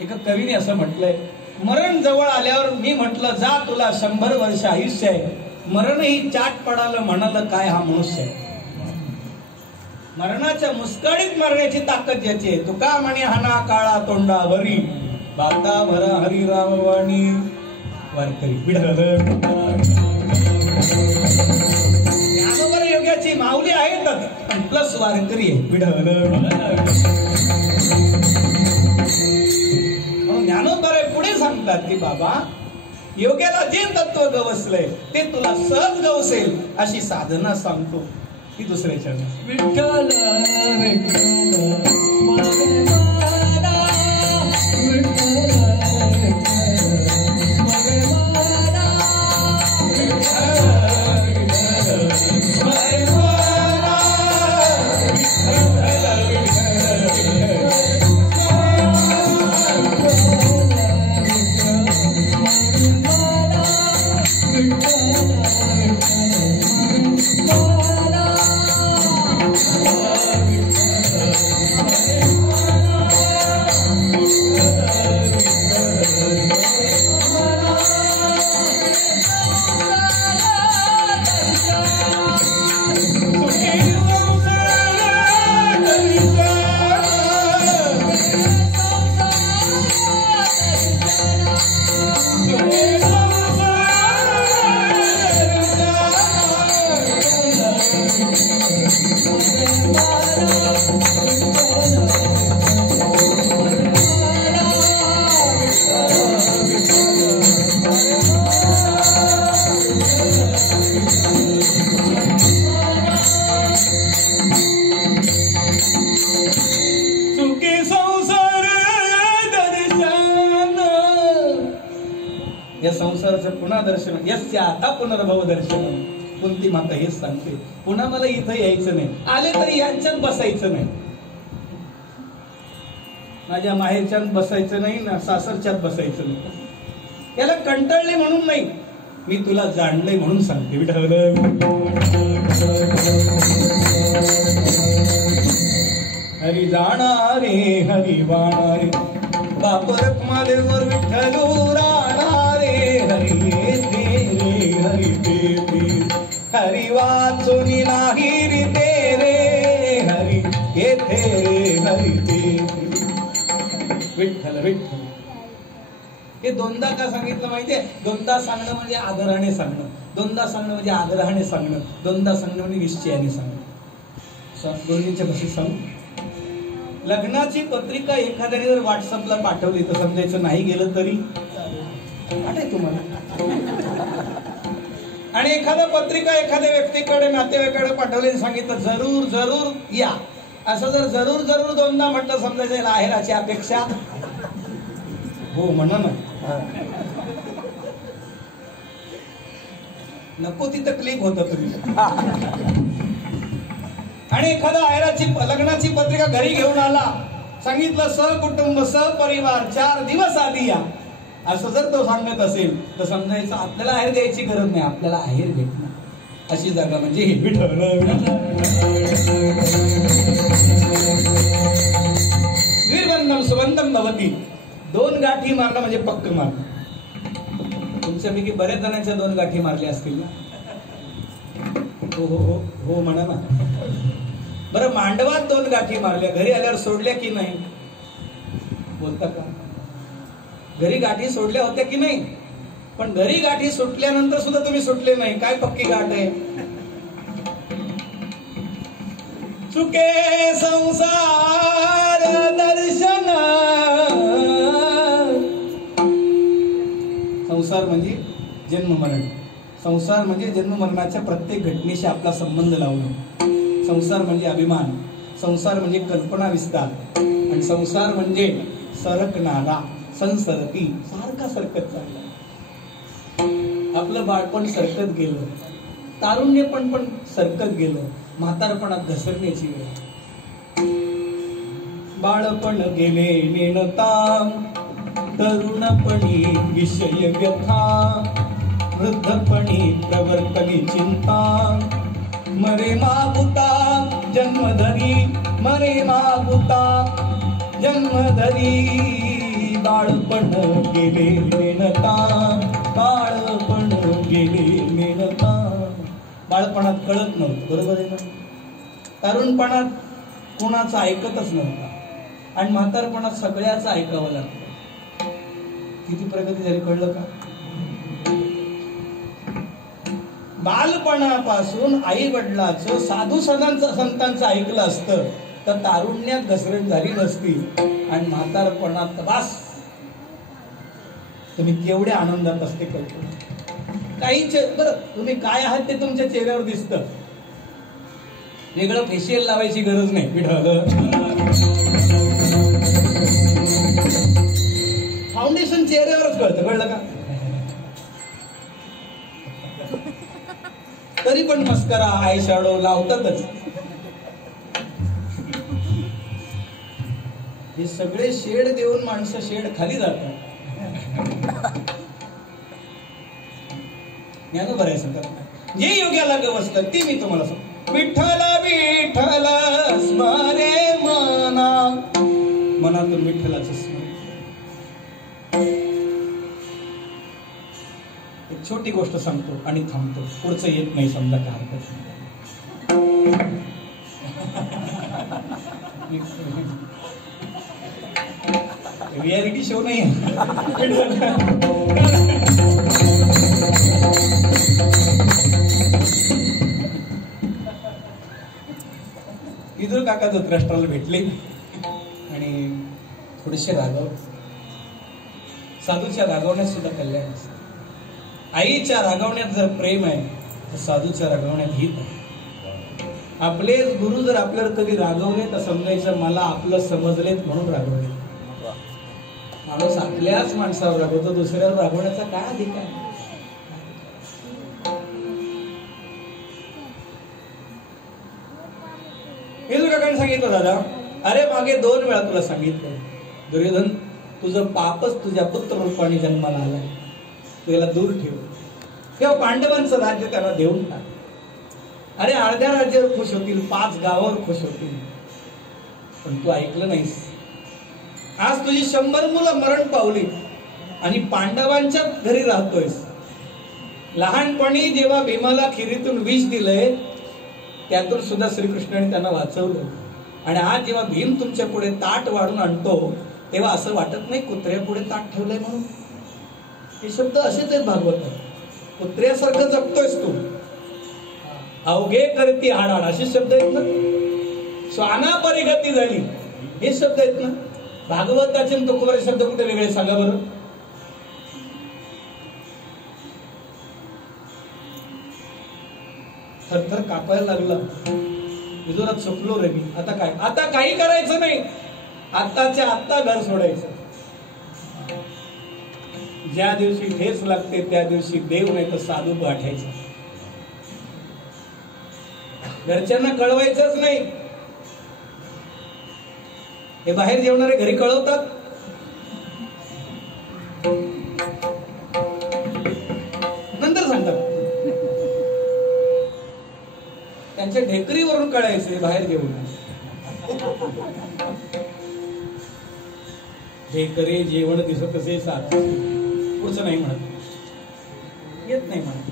एका कवीने असं म्हटलंय, मरण जवळ आल्यावर मी म्हटलं जा तुला 100 वर्ष आयुष्य आहे, मरण ही चाट पडालं म्हणाल काय हा मनुष्य आहे. मरणाच्या मुस्काडीत मरण्याची ताकद ज्याची आहे, तुका म्हणे हाना काळा तोंडावरी बाता भरा हरिराम वाणी. वारकरी ज्ञानोबर योग्याची माऊली आहेतच, पण प्लस वारकरी आहे. ज्ञानोबर पुढे सांगतात की बाबा, योग्याला जे तत्व गवसलंय ते तुला सहज गवसेल अशी साधना सांगतो. ही दुसऱ्याच्या विठ्ठल विठ्ठल या संसाराचं पुन्हा दर्शन यस्य आता पुनर्भव दर्शन. कुंती माता हेच सांगते, पुन्हा मला इथं यायचं नाही, आले तरी यांच्यात बसायचं नाही, माझ्या माहेरच्यात बसायचं नाही ना सासरच्यात बसायचं नाही. याला कंटाळले म्हणून नाही, मी तुला जाणलंय म्हणून सांगते. विठ्ठल हरी जाणारे हरी वाणारे बाप रखमादेवर विठ्ठल राणारे. हरी येते हरी देते हरी वाचोनी नाही रे रे हरी येते हरी देते. विठ्ठल विठ्ठल हे दोनदा का सांगितलं माहितीये? दोनदा सांगणं म्हणजे आदराने सांगणं, दोनदा सांगणं म्हणजे आग्रहाने सांगणं, दोनदा सांगणं म्हणजे निश्चयाने सांगणं. दोन्हीच्या भाषेत सांगू. लग्नाची पत्रिका एखाद्याने जर व्हॉट्सअपला पाठवली तर समजायचं नाही गेलं तरी पाठवाय तुम्हाला. आणि एखादा पत्रिका एखाद्या व्यक्तीकडे नातेवाईकडे पाठवली आणि सांगितलं जरूर जरूर या, असं जर जरूर जरूर दोनदा म्हटलं समजायचं आहेराची अपेक्षा हो म्हणा ना. नको तिथं क्लिक होत तुम्ही. आणि एखादा आहेराची लग्नाची पत्रिका घरी घेऊन आला, सांगितलं सहकुटुंब सहपरिवार 4 दिवस आधी या, असं जर तो सांगत असेल तर समजायचं आपल्याला आहेर द्यायची गरज नाही, आपल्याला आहेर भेटणार अशी जागा म्हणजे हे विठ्ठल. वीरबंधम सुबंधम भवती. 2 गाठी मारणं म्हणजे पक्क मारणं. तुमच्यापैकी बऱ्याच जणांच्या 2 गाठी मारल्या असतील ना? हो हो हो हो म्हणा ना. बरं मांडवात 2 गाठी मारल्या, घरी आल्यावर सोडल्या की नाही? बोलता का? घरी गाठी सोडल्या होत्या की नाही? पण घरी गाठी सुटल्यानंतर सुद्धा तुम्ही सुटले नाही, काय पक्की गाठ आहे? चुके संसार दर्शन. संसार म्हणजे जन्म मरण. संसार म्हणजे जन्म मरणाच्या प्रत्येक घटनेशी आपला संबंध लावणं. संसार म्हणजे अभिमान, संसार म्हणजे कल्पना विस्तार, आणि संसार म्हणजे सरकणारा संसरती सारखा सरकत चालला. आपलं बाळपण सरकत गेलं, तारुण्यपण पण सरकत गेलं, म्हातारपणात घसरण्याची वेळ. बाळपण गेले नेणता, तरुणपणी विषय व्यथा, वृद्धपणी प्रवर्तली चिंता, मरे मागुता जन्मधरी, मरे मागुता जन्मधरी. बाळपण गेले नेणता, बाळपण गेले नेणता. बाळपणात कळत नव्हतं, बरोबर आहे ना? तरुणपणात कोणाचं ऐकतच नव्हता, आणि म्हातारपणात सगळ्याचं ऐकावं लागतं. किती प्रगती झाली कळलं का? बालपणापासून आई वडिलाचं साधू संतांचं ऐकलं असतं तर तारुण्यात घसरण झाली नसती, आणि म्हातारपणात बस तुम्ही केवढ्या आनंदात असते कळतो. काहींचे बरं तुम्ही काय आहात ते तुमच्या चेहऱ्यावर दिसतं, वेगळं फेशियल लावायची गरज नाही. फाउंडेशन चेहऱ्यावरच कळतं, कळलं का? तरी पण मस्करा आय शॅडो लावतातच. हे सगळे शेड देऊन माणसं शेड खाली जातात. ज्ञान भरायचं तर जे योग्याला गवसतं ते मी तुम्हाला सांगतो. विठ्ठल विठ्ठल स्मरे मना, मनातून विठ्ठलाचं स्मरण. एक छोटी गोष्ट सांगतो आणि थांबतो, पुढचं येत नाही समजा, काय हरकत नाही. रियालिटी शो नाही. विदुर काका धृतराष्ट्राला भेटले आणि थोडेसे रागव. साधूच्या रागवण्यात सुद्धा कल्याण असतं. आईच्या रागवण्यात जर प्रेम आहे तर साधूच्या रागवण्यात हित आहे. आपले गुरु जर आपल्याला कधी रागवले तर समजायचं मला आपलं समजलेत म्हणून रागवले. माणूस आपल्याच माणसावर रागवतो, दुसऱ्यावर रागवण्याचा काय अधिकार? विदुराकाने सांगितलं, दादा अरे मागे 2 वेळा तुला सांगितलं, दुर्योधन तुझं पापच तुझ्या पुत्र रूपाने जन्माला आलाय, तू याला दूर ठेव, तेव्हा पांडवांचं राज्य त्याला देऊन टाक. अरे अर्ध्या राज्यावर खुश होतील, 5 गावावर खुश होतील, पण तू ऐकलं नाहीस. आज तुझी 100 मुलं मरण पावली आणि पांडवांच्या घरी राहतोयस. लहानपणी जेव्हा भीमाला खिरीतून विष दिलंय त्यातून सुद्धा श्रीकृष्णाने त्यांना वाचवलं, आणि आज जेव्हा भीम तुमच्या पुढे ताट वाढून आणतो तेव्हा असं वाटत नाही कुत्र्या पुढे ताट ठेवलंय म्हणून. हे शब्द असेच आहेत भागवतात. कुत्र्यासारखं जगतोयस तू, अवघे करती हाडाड असे शब्द आहेत ना. श्वाना परिगती झाली हे शब्द आहेत ना. भागवताचे तुकोबारे शब्द कुठे वेगळे सांगा बरं. थरथर कापायला लागला. विदुरात चुकलो रे मी, आता काय, आता काही करायचं नाही, आत्ताच्या आत्ता घर सोडायचं. ज्या दिवशी ठेच लागते त्या दिवशी देव नाही तर साधू पाठायचं. घरच्यांना कळवायचंच नाही. हे बाहेर जेवणारे घरी कळवतात, नंतर सांगतात. त्यांच्या ढेकरीवरून कळायचं बाहेर जेवण. ढेकरे जेवण दिसत असे साथ पुढचं नाही म्हणत, येत नाही म्हणत.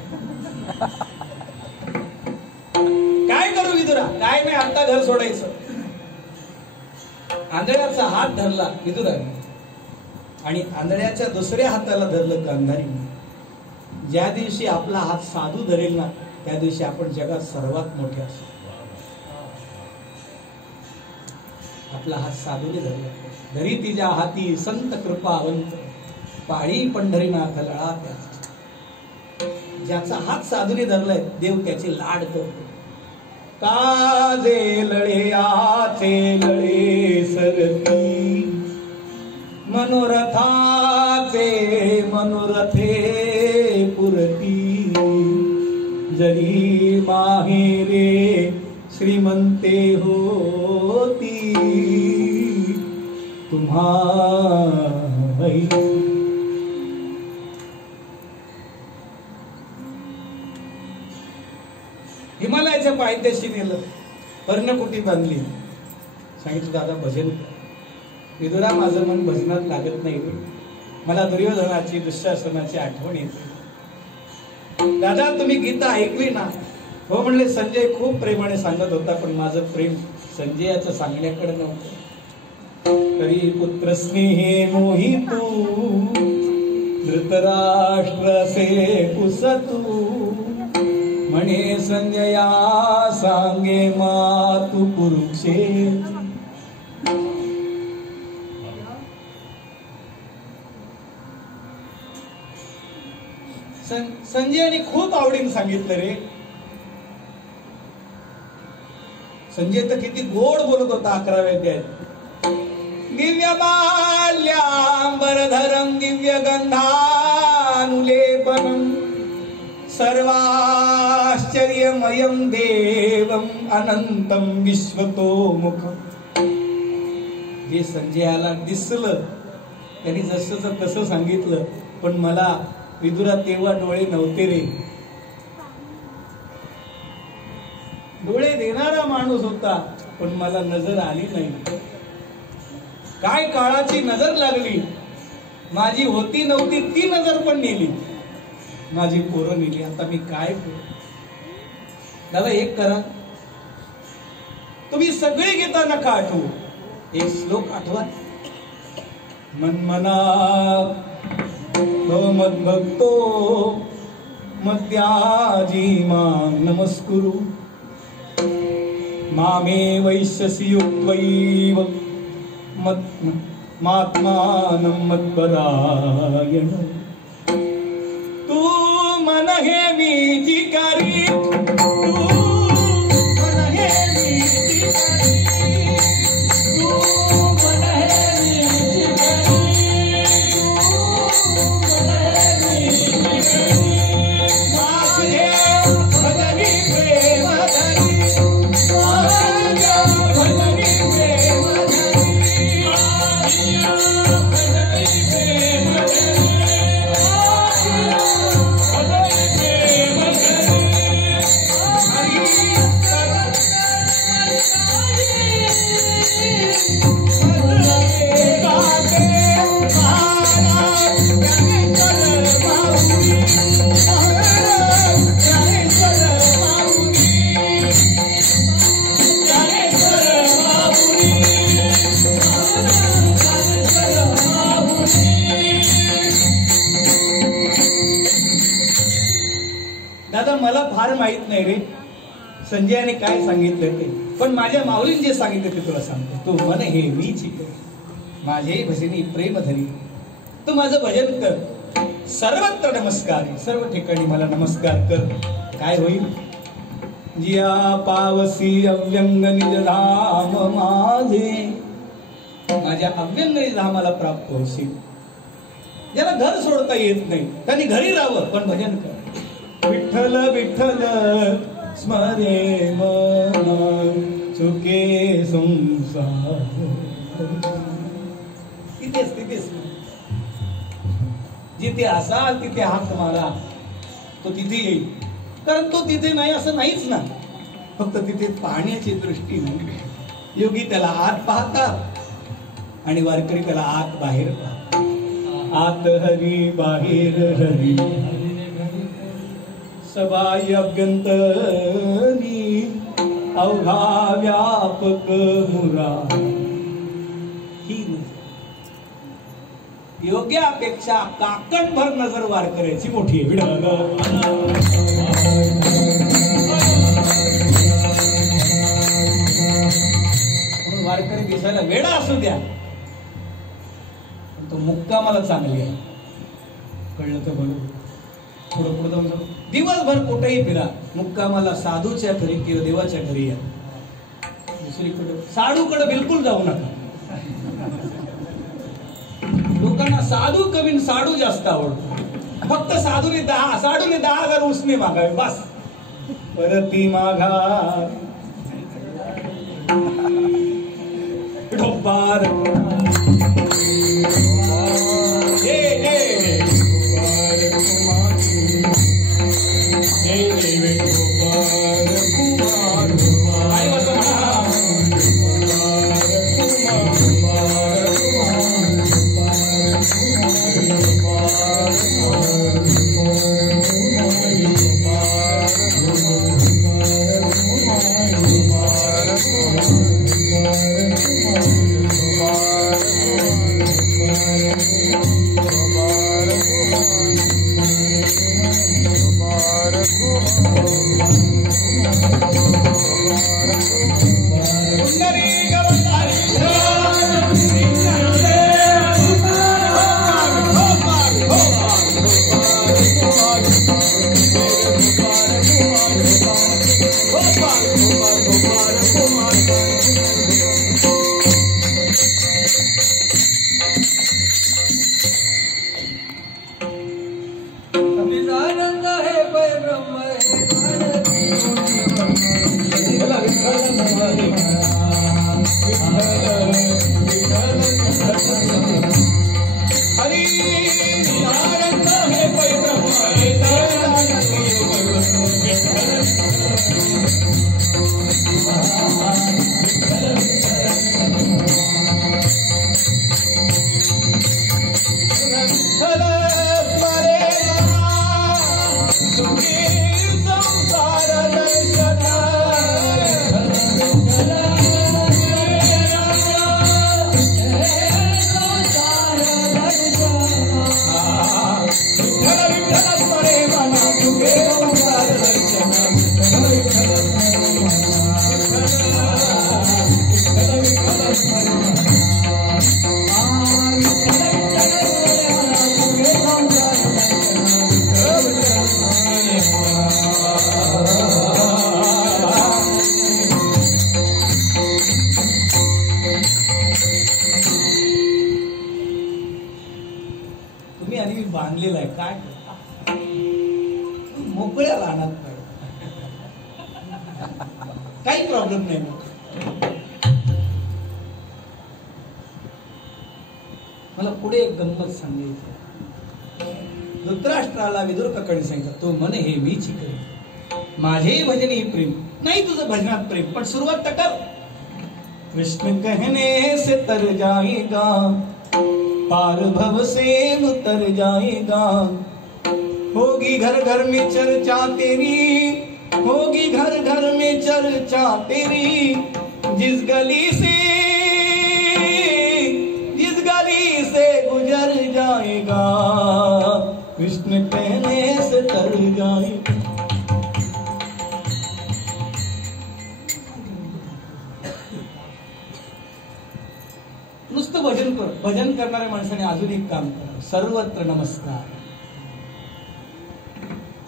काय करू विदुरा, काय नाही, आता घर सोडायचं. आंधळ्याचा हात धरला विदुराने आणि आंधळ्याच्या दुसऱ्या हाताला धरलं गांधारीने. ज्या दिवशी आपला हात साधू धरेल ना त्या दिवशी आपण जगात सर्वात मोठे असू. आपला हात साधूने धरला. धरी तिच्या हाती संत कृपावंत, पाळी पंढरीनाथ लळा त्याचा. ज्याचा हात साधूने धरलाय देव त्याचे लाड करतो. काजे लळे आचे लळे सरती, मनोरथाचे मनोरथे पुरती. जरी माहेरे श्रीमंते होती, तुम्हा हिमालयाच्या पायथ्याशी नेलं, पर्णकुटी बांधली. सांगितलं दादा भजन कर. विदुरा माझं मन भजनात लागत नाही, मला दुर्योधनाची दुःशासनाची आठवण येते. दादा तुम्ही गीता ऐकली ना? हो म्हणले. संजय खूप प्रेमाने सांगत होता पण माझं प्रेम संजयाचं सांगण्याकडे नव्हतं. तरी पुत्र स्नेहे मोही तू, धृतराष्ट्र से कुसतू. म्हणे संजया सांगे मातु कुरुक्षेत्र. संजयाने खूप आवडीने सांगितलं रे. संजय तर किती गोड बोलत होता 11व्या अध्यायात. दिव्य माल्याम्बरधरं दिव्य गंधानुलेपनं, सर्वाश्चर्यमयं देवं अनंतं विश्वतोमुखं. जे संजयाला दिसलं त्यांनी जसं तसं सांगितलं, पण मला विदुरा तेव्हा डोळे नव्हते रे. डोळे देणारा माणूस होता पण मला नजर आली नाही. काय काळाची नजर लागली. माझी होती नव्हती ती नजर पण नेली, माझी पोरं नेली. आता मी काय करू? दादा एक करा, तुम्ही सगळे गीता नका आठवू, एक श्लोक आठवा. मनमना मद्भक्तो मद्याजी मां नमस्कुरु, मामे वैश्यसि युक्त्वैव मात्मानं मत्परायण. तू मन हे मीची करी, तू मन हे मीची करी, तू मन हे मीची करी. दादा मला फार माहित नाही रे संजयाने काय सांगितलं ते, पण माझ्या माऊलीने जे सांगितलं ते तुला सांगतो. तू मन हे मीच माझे भजनी प्रेम धरी, तू माझं भजन कर. सर्वत्र नमस्कार आहे, सर्व ठिकाणी मला नमस्कार कर. काय होईल? जिया पावसी अव्यंग निज धाम माझे, माझ्या अव्यंग निज धामाला प्राप्त होशील. ज्याला घर सोडता येत नाही त्यांनी घरी राहावं, पण भजन कर. विठ्ठल विठ्ठल स्मरे मन चुके संसार. तिथेच जिथे असाल तिथे हाक मारा, तो तिथे येईल. कारण तो तिथे नाही असं नाहीच ना, फक्त तिथे पाहण्याची दृष्टी नाही. योगी त्याला आत पाहतात आणि वारकरी त्याला आत बाहेर पाहतात. आत हरी बाहेर हरी सबाई अभ्यंतरी अवघा व्यापक मुरा. ही योग्यापेक्षा काकणभर नजर वारकऱ्याची मोठी आहे. म्हणून वारकरी दिसायला वेडा असू द्या, तो मुक्कामाला चांगली आहे. कळलं तर बरोबर. पुढं पुढं जाऊन दिवसभर कुठेही फिरा, मुक्कामाला साधूच्या घरी किंवा देवाच्या घरी या. दुसरीकडे साधूकडे बिलकुल जाऊ नका. लोकांना साधू कमी साडू जास्त आवडतो. फक्त साधूने 10,000 उसने मागावे बस. परती माघार ढोबार बांधलेला आहे काय मोकळ्या राहणार काही प्रॉब्लेम नाही. मला पुढे एक गंमत सांगायची. धृतराष्ट्राला विदुरकाकडे सांगितलं, तो मन हे मीच करेन, माझे भजन ही प्रेम नाही, तुझं भजनात प्रेम, पण सुरुवात तर कर. कृष्ण कहने से तर जाएगा, पार भव से उतर जाएगा, होगी घर घर में चर्चा तेरी, होगी घर घर में चर्चा तेरी, जिस गली से गुजर जाएगा, कृष्ण कहने से तर जाएगा. नुसतं भजन कर. भजन करणाऱ्या माणसाने अजून एक काम करा, सर्वत्र नमस्कार.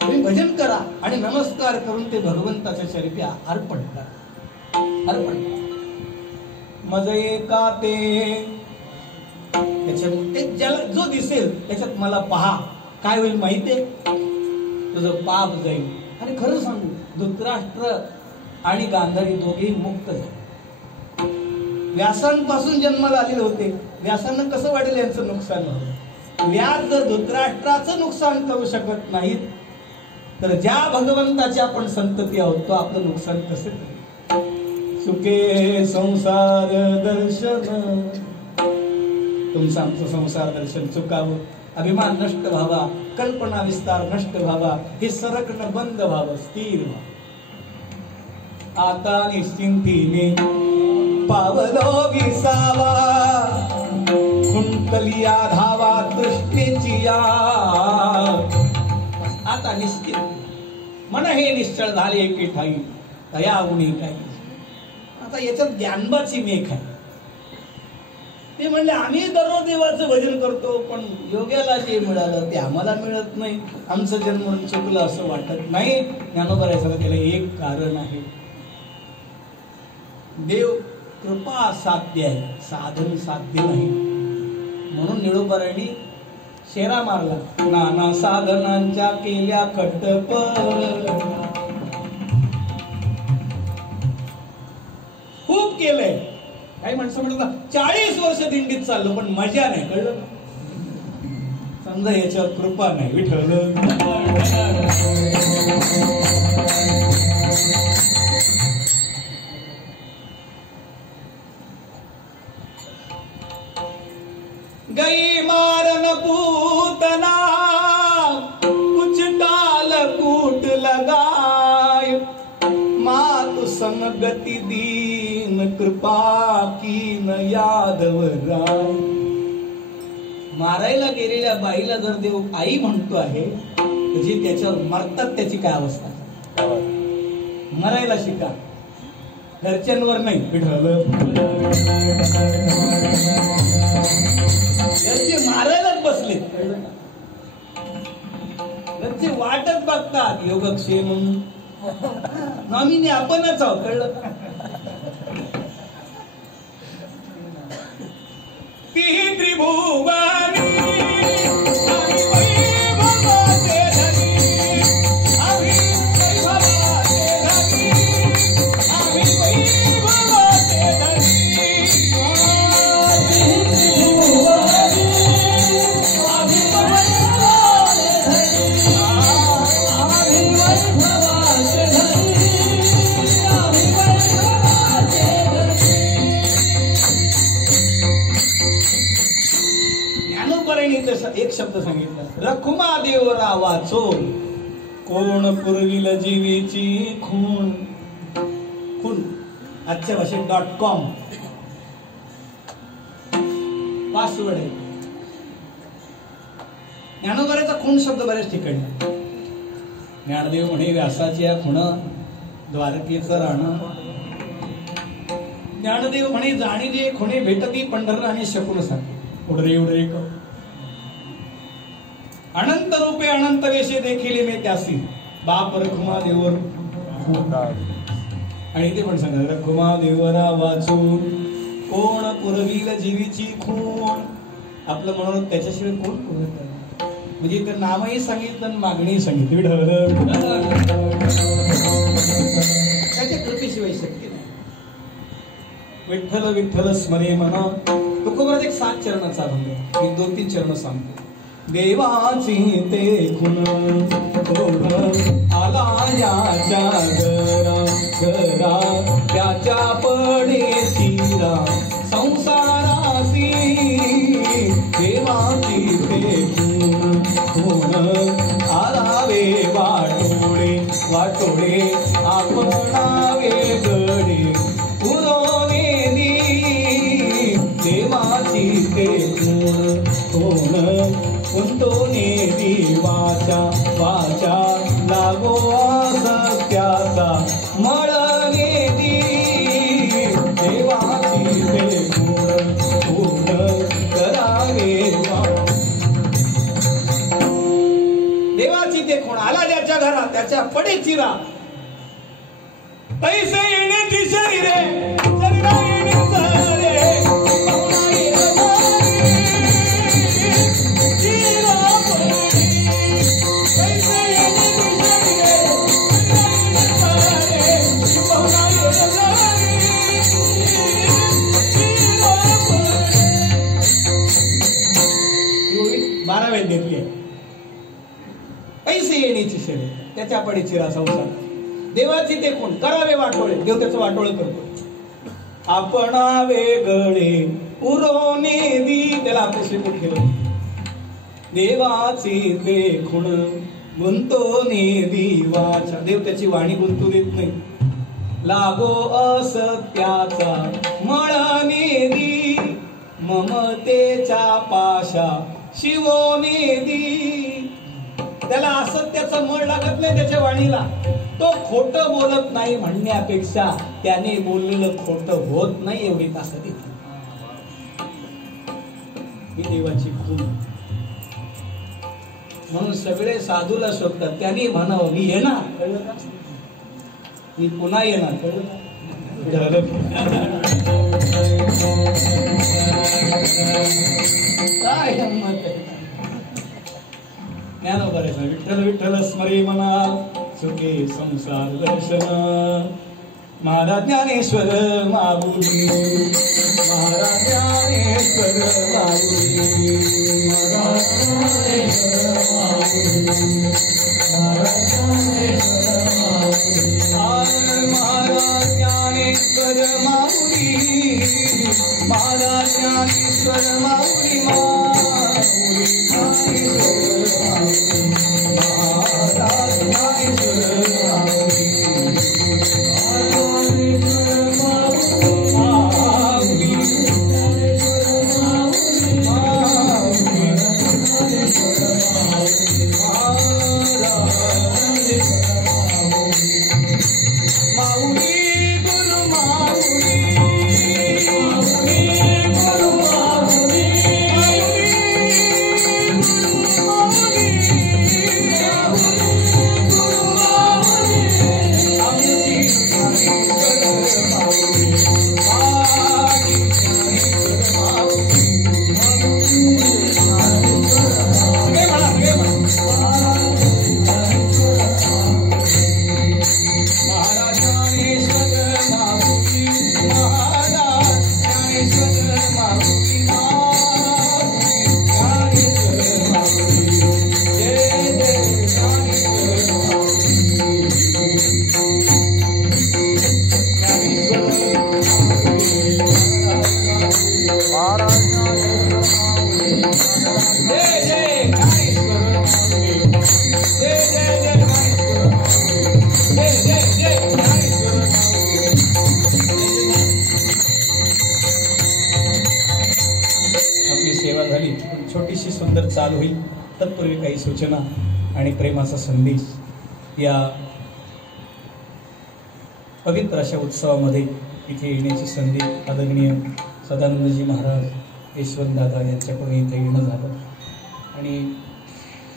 तुम्ही भजन करा आणि नमस्कार करून ते भगवंताच्या चरणी अर्पण करा. अर्पण करा. मज एका ते त्याच्यात ज्याला जो दिसेल त्याच्यात मला पहा, काय होईल माहितीये, तुझं पाप जाईल. आणि खरं सांगू, धृतराष्ट्र आणि गांधारी दोघेही मुक्त झाले. व्यासांपासून जन्माला आलेले होते. व्यासांना कसं वाटेल यांचं नुकसान व्हावं. व्यास जर धृतराष्ट्राचं नुकसान करू शकत नाहीत, तर ज्या भगवंताचे आपण संतती आहोत तो आपलं नुकसान कसं करेल. सुखे संसार दर्शन, तुमचं आमचं संसार दर्शन चुकावं, अभिमान नष्ट व्हावा, कल्पना विस्तार नष्ट व्हावा, हे सरकणं बंद व्हावं, स्थिर व्हावं. आता निश्चिंतीने पावलो विसावा, खुंटलिया धावा तृष्णेची या. आता निश्चित मन हे निश्चळ झाले एके ठाई, तया उणी काही. आता याच्यात ज्ञानबाची मेघ आहे. ते म्हणले, आम्ही दररोज देवाचं भजन करतो, पण योग्याला जे मिळालं ते आम्हाला मिळत नाही, आमचं जन्म चुकलं असं वाटत नाही. ज्ञानोबा याचं त्याला एक कारण आहे, देव कृपा साध्य आहे, साधन साध्य नाही. म्हणून निळोबारांनी शेरा मारला, नाना साधनांच्या केल्या कटप. खूप केलंय. काही माणसं म्हणतात 40 वर्ष दिंडीत चाललो पण मजा नाही, कळलं. समजा याच्यावर कृपा नाही. विठ्ठल गई मारन पूतना, कुछ टाल कूट लगाय, मात समगति दीन कृपा कीन यादव राय. मारायला गेलेल्या बाईला जर देव आई म्हणतो आहे, तर जे त्याच्यावर मरतात त्याची काय अवस्था. मरायला शिका, घरच्यांवर नाही. विठ्ठल घरचे मारायलाच बसले, घरचे वाटत बघतात योगक्षेम. नॉमिनी आपणच आहोत, कळलं. ती त्रिभुवनी एक शब्द सांगितला, रखुमा देवरा वाचो, कोण पुरविल जीवीची खून. खून आजच्या भाषेत .com पासवर्ड आहे. ज्ञानोबाराचा खून शब्द बऱ्याच ठिकाणी. ज्ञानदेव म्हणे व्यासाची या खुण, द्वारकेचं राहणं. ज्ञानदेव म्हणे जाणी जे खुणे भेटती पंढर आणि शकून सांगे उडरे उडरे क. अनंत रूपे अनंत वेशे देखील मी त्यासी, बाप रखुमा देवर. आणि ते पण सांगा, रखुमा देवरा वाचू, कोण पुरविल जीवीची खूण. आपलं म्हणून त्याच्याशिवाय कोण पूर्ण करणार. म्हणजे ते नामही सांगितलं आणि मागणीही सांगितली. त्याच्या कृपेशिवाय शक्य नाही. विठ्ठल विठ्ठल स्मरे म्हणा. तुकोबराव महाराज एक 7 चरणाचा अभंग आहे. मी 2-3 चरण सांगतो. देवाची ते खुण आला याच्या घरा त्याच्या पडे चिरा संसारासी देवाची ते खुण आलावे वाटोळे आपणावे गडे उरोनेदी देवाची ते खुण कुंटोने वाचा लागो सत्याचा मळने देवाची ते गुण करावे. देवाची ते कोण आला ज्याच्या घरात त्याच्या पडे चिरा. पैसे येण्याची शरीरे शरीरा येणे घेतली आहे. पैसे येण्याची शरीर त्याच्या पडे चिरा संसार. देवाची ते कोण करावे वाटोळे. देव त्याचं वाटोळ करतो. आपणा वेगळे उरोने दी त्याला आपल्याशी कोण केलं. देवाची ते खुण गुंतोने दिवाचा. देव त्याची वाणी गुंतू देत नाही. लागो असत्याचा मळने दी ममतेच्या पाशा शिवोने दी. त्याला असत्याचं मळ लागत नाही त्याच्या वाणीला. तो खोटं बोलत नाही म्हणण्यापेक्षा त्याने बोललेलं खोटं होत नाही एवढी ताकद येते. ही देवाची खूण. म्हणून सगळे साधूला शोधतात. त्यांनी म्हणावं मी येणार, कळलं का? मी पुन्हा येणार, कळलं का? काय गंमत आहे. ज्ञानोबा विठ्ठल विठ्ठल स्मरे मना सुखे संसार दर्शन. महाराज ज्ञानेश्वर माऊली महाराज ज्ञानेश्वर माऊली महाराज ज्ञानेश्वर माऊली महाराज ज्ञानेश्वर माऊली महाराज ज्ञानेश्वर माऊली महाराज ज्ञानेश्वर माऊली छोटीशी सुंदर चाल होईल. तत्पूर्वी काही सूचना आणि प्रेमाचा संदेश. या पवित्र अशा उत्सवामध्ये इथे येण्याची संधी आदरणीय सदानंदजी महाराज यशवंतदादा यांच्याकडून इथे येणं झालं. आणि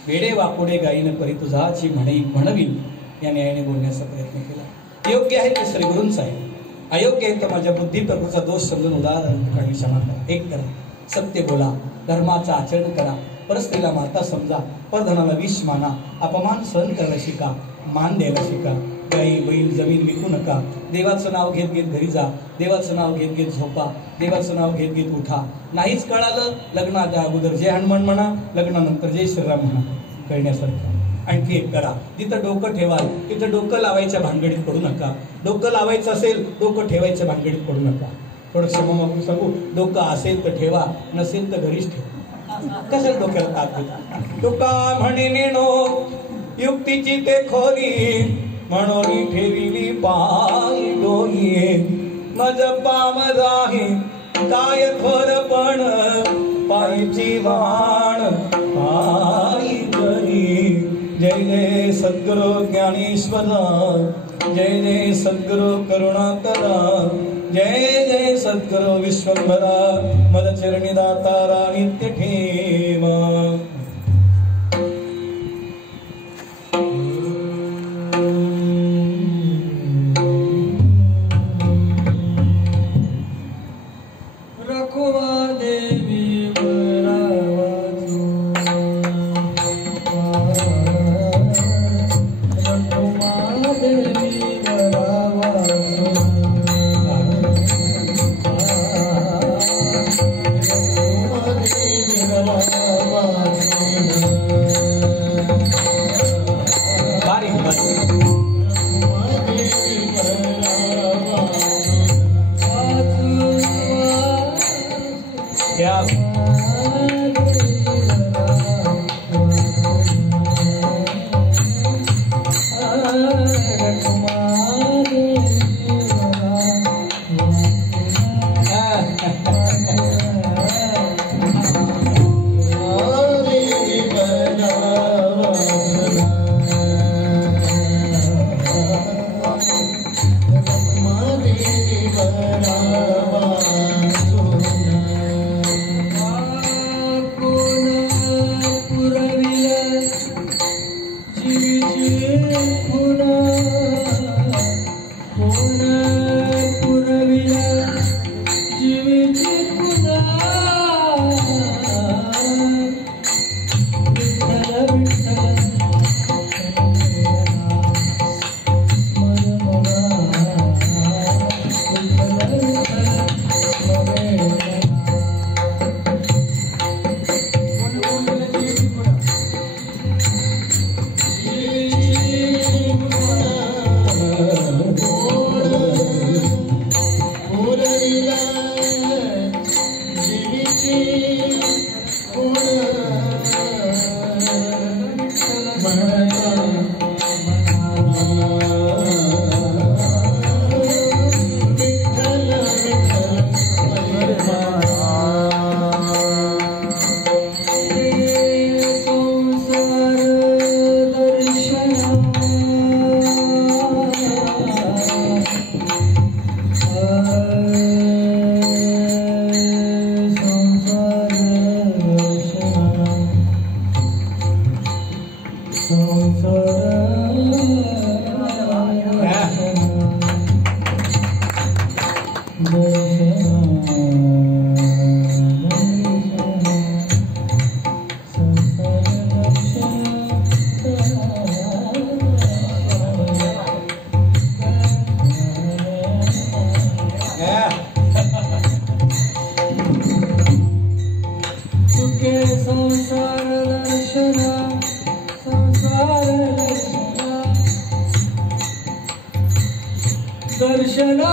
वेडे वाकोडे गायीन परी तुझाची म्हणवीन या न्यायाने बोलण्याचा प्रयत्न केला. योग्य आहे ते श्री गुरूंचा आहे. अयोग्य आहे तर माझ्या बुद्धिप्रभूचा दोष समजून उदाहरण ठिकाणी क्षमा करा. एक करा, सत्य बोला, धर्माचं आचरण करा, परस्त्रीला माता समजा, परधनाला विष माना, अपमान सहन करायला शिका, मान द्यायला शिका. गाई बैल जमीन विकू नका. देवाचं नाव घेत घेत घरी जा. देवाचं नाव घेत घेत झोपा. देवाचं नाव घेत घेत उठा. नाहीच कळालं लग्नाच्या अगोदर जय हनुमान म्हणा, लग्नानंतर जय श्रीराम म्हणा. कळण्यासारखं आणखी एक करा. जिथं डोकं ठेवाल तिथं डोकं लावायच्या भानगडीत पडू नका. डोकं लावायचं असेल डोकं ठेवायच्या भानगडीत पडू नका. थोडं क्षमा मागून सांगू, डोकं असेल तर ठेवा, नसेल तर घरीच ठेवा. कशाला डोक्याला ताप देता. डोका म्हणे नेणो युक्तीची ते खोरी, म्हणून ठेविली पाय डोई. मज पाम जाही काय थोरपण, पायची वाण पायी करी. जय जय सद्गुरु ज्ञानेश्वर, जय जय सद्गुरु करुणाकरा, जय जय सद्गुरु विश्वंभरा. मदचरणी दातारा नित्य ठेमा. दर्शना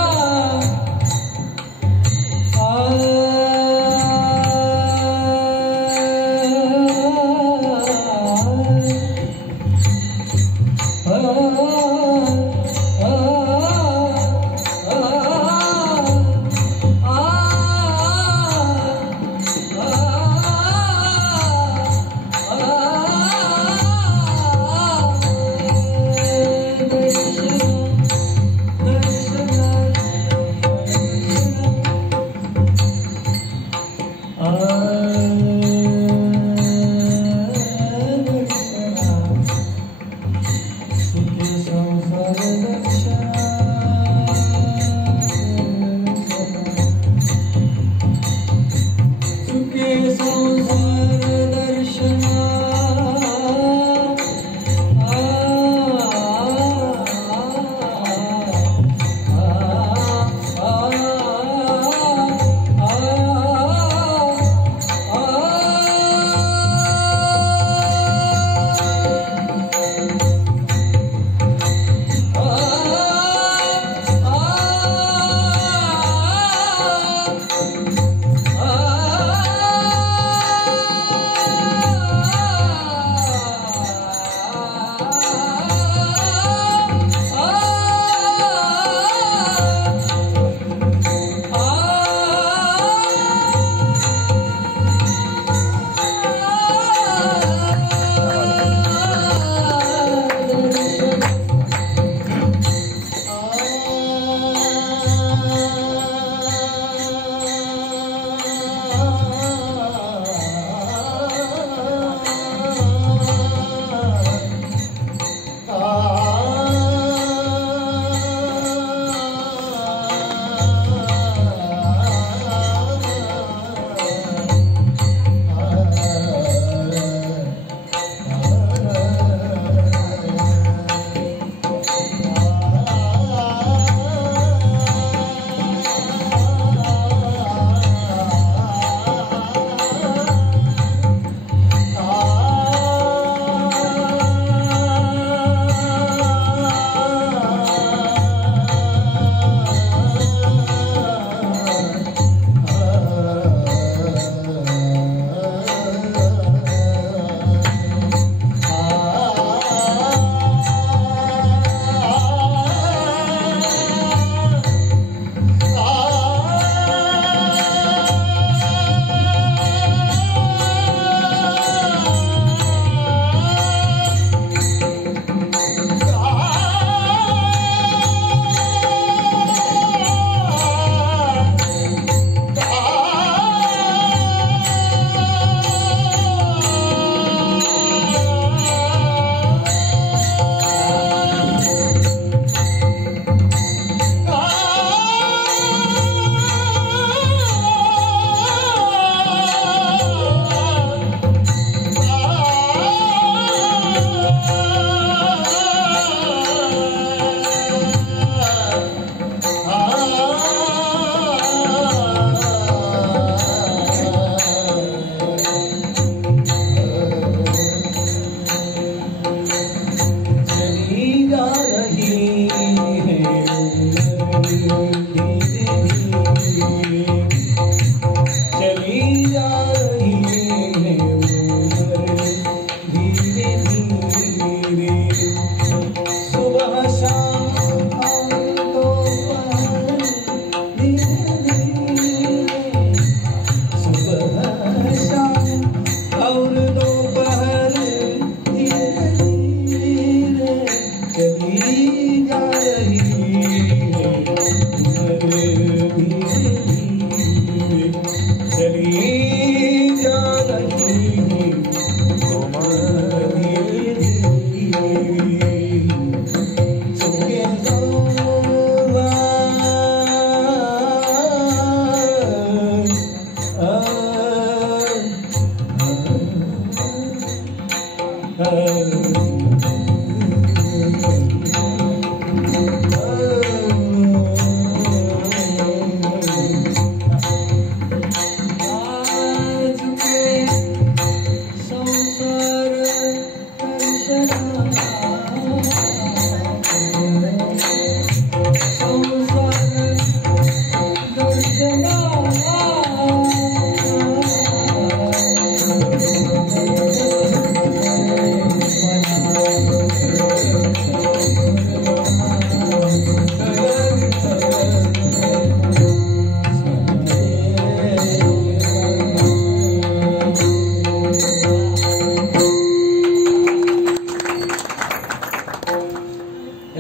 याला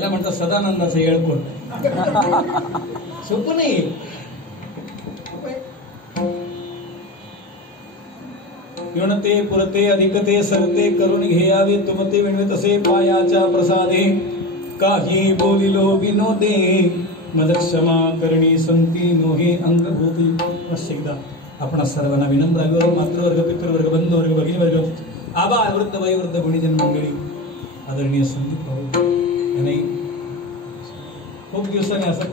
म्हणतात सदानंदाचं येळकोट. सोपं नाही. युणते पुरते अधिकते सरते करून घेयावे तुमते विणवे तसे पायाच्या प्रसादे काही बोलिलो विनोदे मदक्षमा करणी संती मोहे अंगभूती. एकदा आपण सर्वांना विनम्र अभिवादन. मातृवर्ग, पितृवर्ग, बंधुवर्ग, भगिनीवर्ग, आबा वृद्ध वयोवृद्ध गुणीजन मंडळी, आदरणीय संदीप भाऊ आणि खूप दिवसांनी असं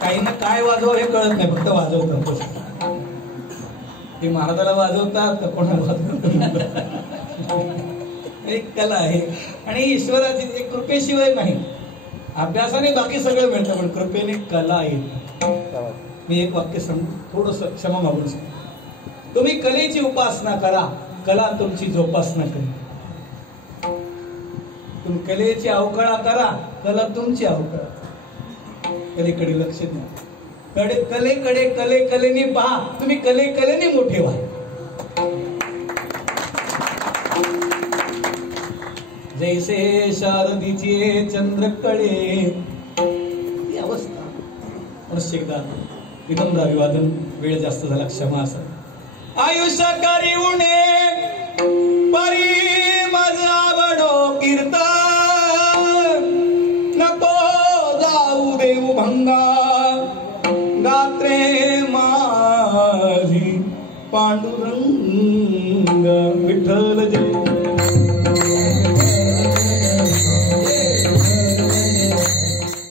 काही ना काय वाजव हे कळत नाही, फक्त वाजवतात. ते महाराजाला वाजवतात तर कोणाला वाजवतात. एक कला आहे आणि ईश्वराची एक कृपेशिवाय नाही. अभ्यासाने बाकी सगळं मिळतं पण कृपेने कला आहे. मी एक वाक्य सांगतो, थोडस क्षमा मागून सांगतो. तुम्ही कलेची उपासना करा, कला तुमची जोपासना करेल. तुम्ही कलेची अवकळा करा, कला तुमची अवकळा. कलेकडे लक्ष द्या. कलेने पहा. तुम्ही कलेने मोठे व्हा. जैसे शारदीचे चंद्रकळे ही अवस्था. पुनश्च एकदा विनम्र अभिवादन. वेळ जास्त झाला, क्षमा असा. आयुष्य करी उणे परी माझा बडो कीर्तन नको जाऊ देऊ भंगा गात्रे माझी पांडुरंग विठ्ठल जय.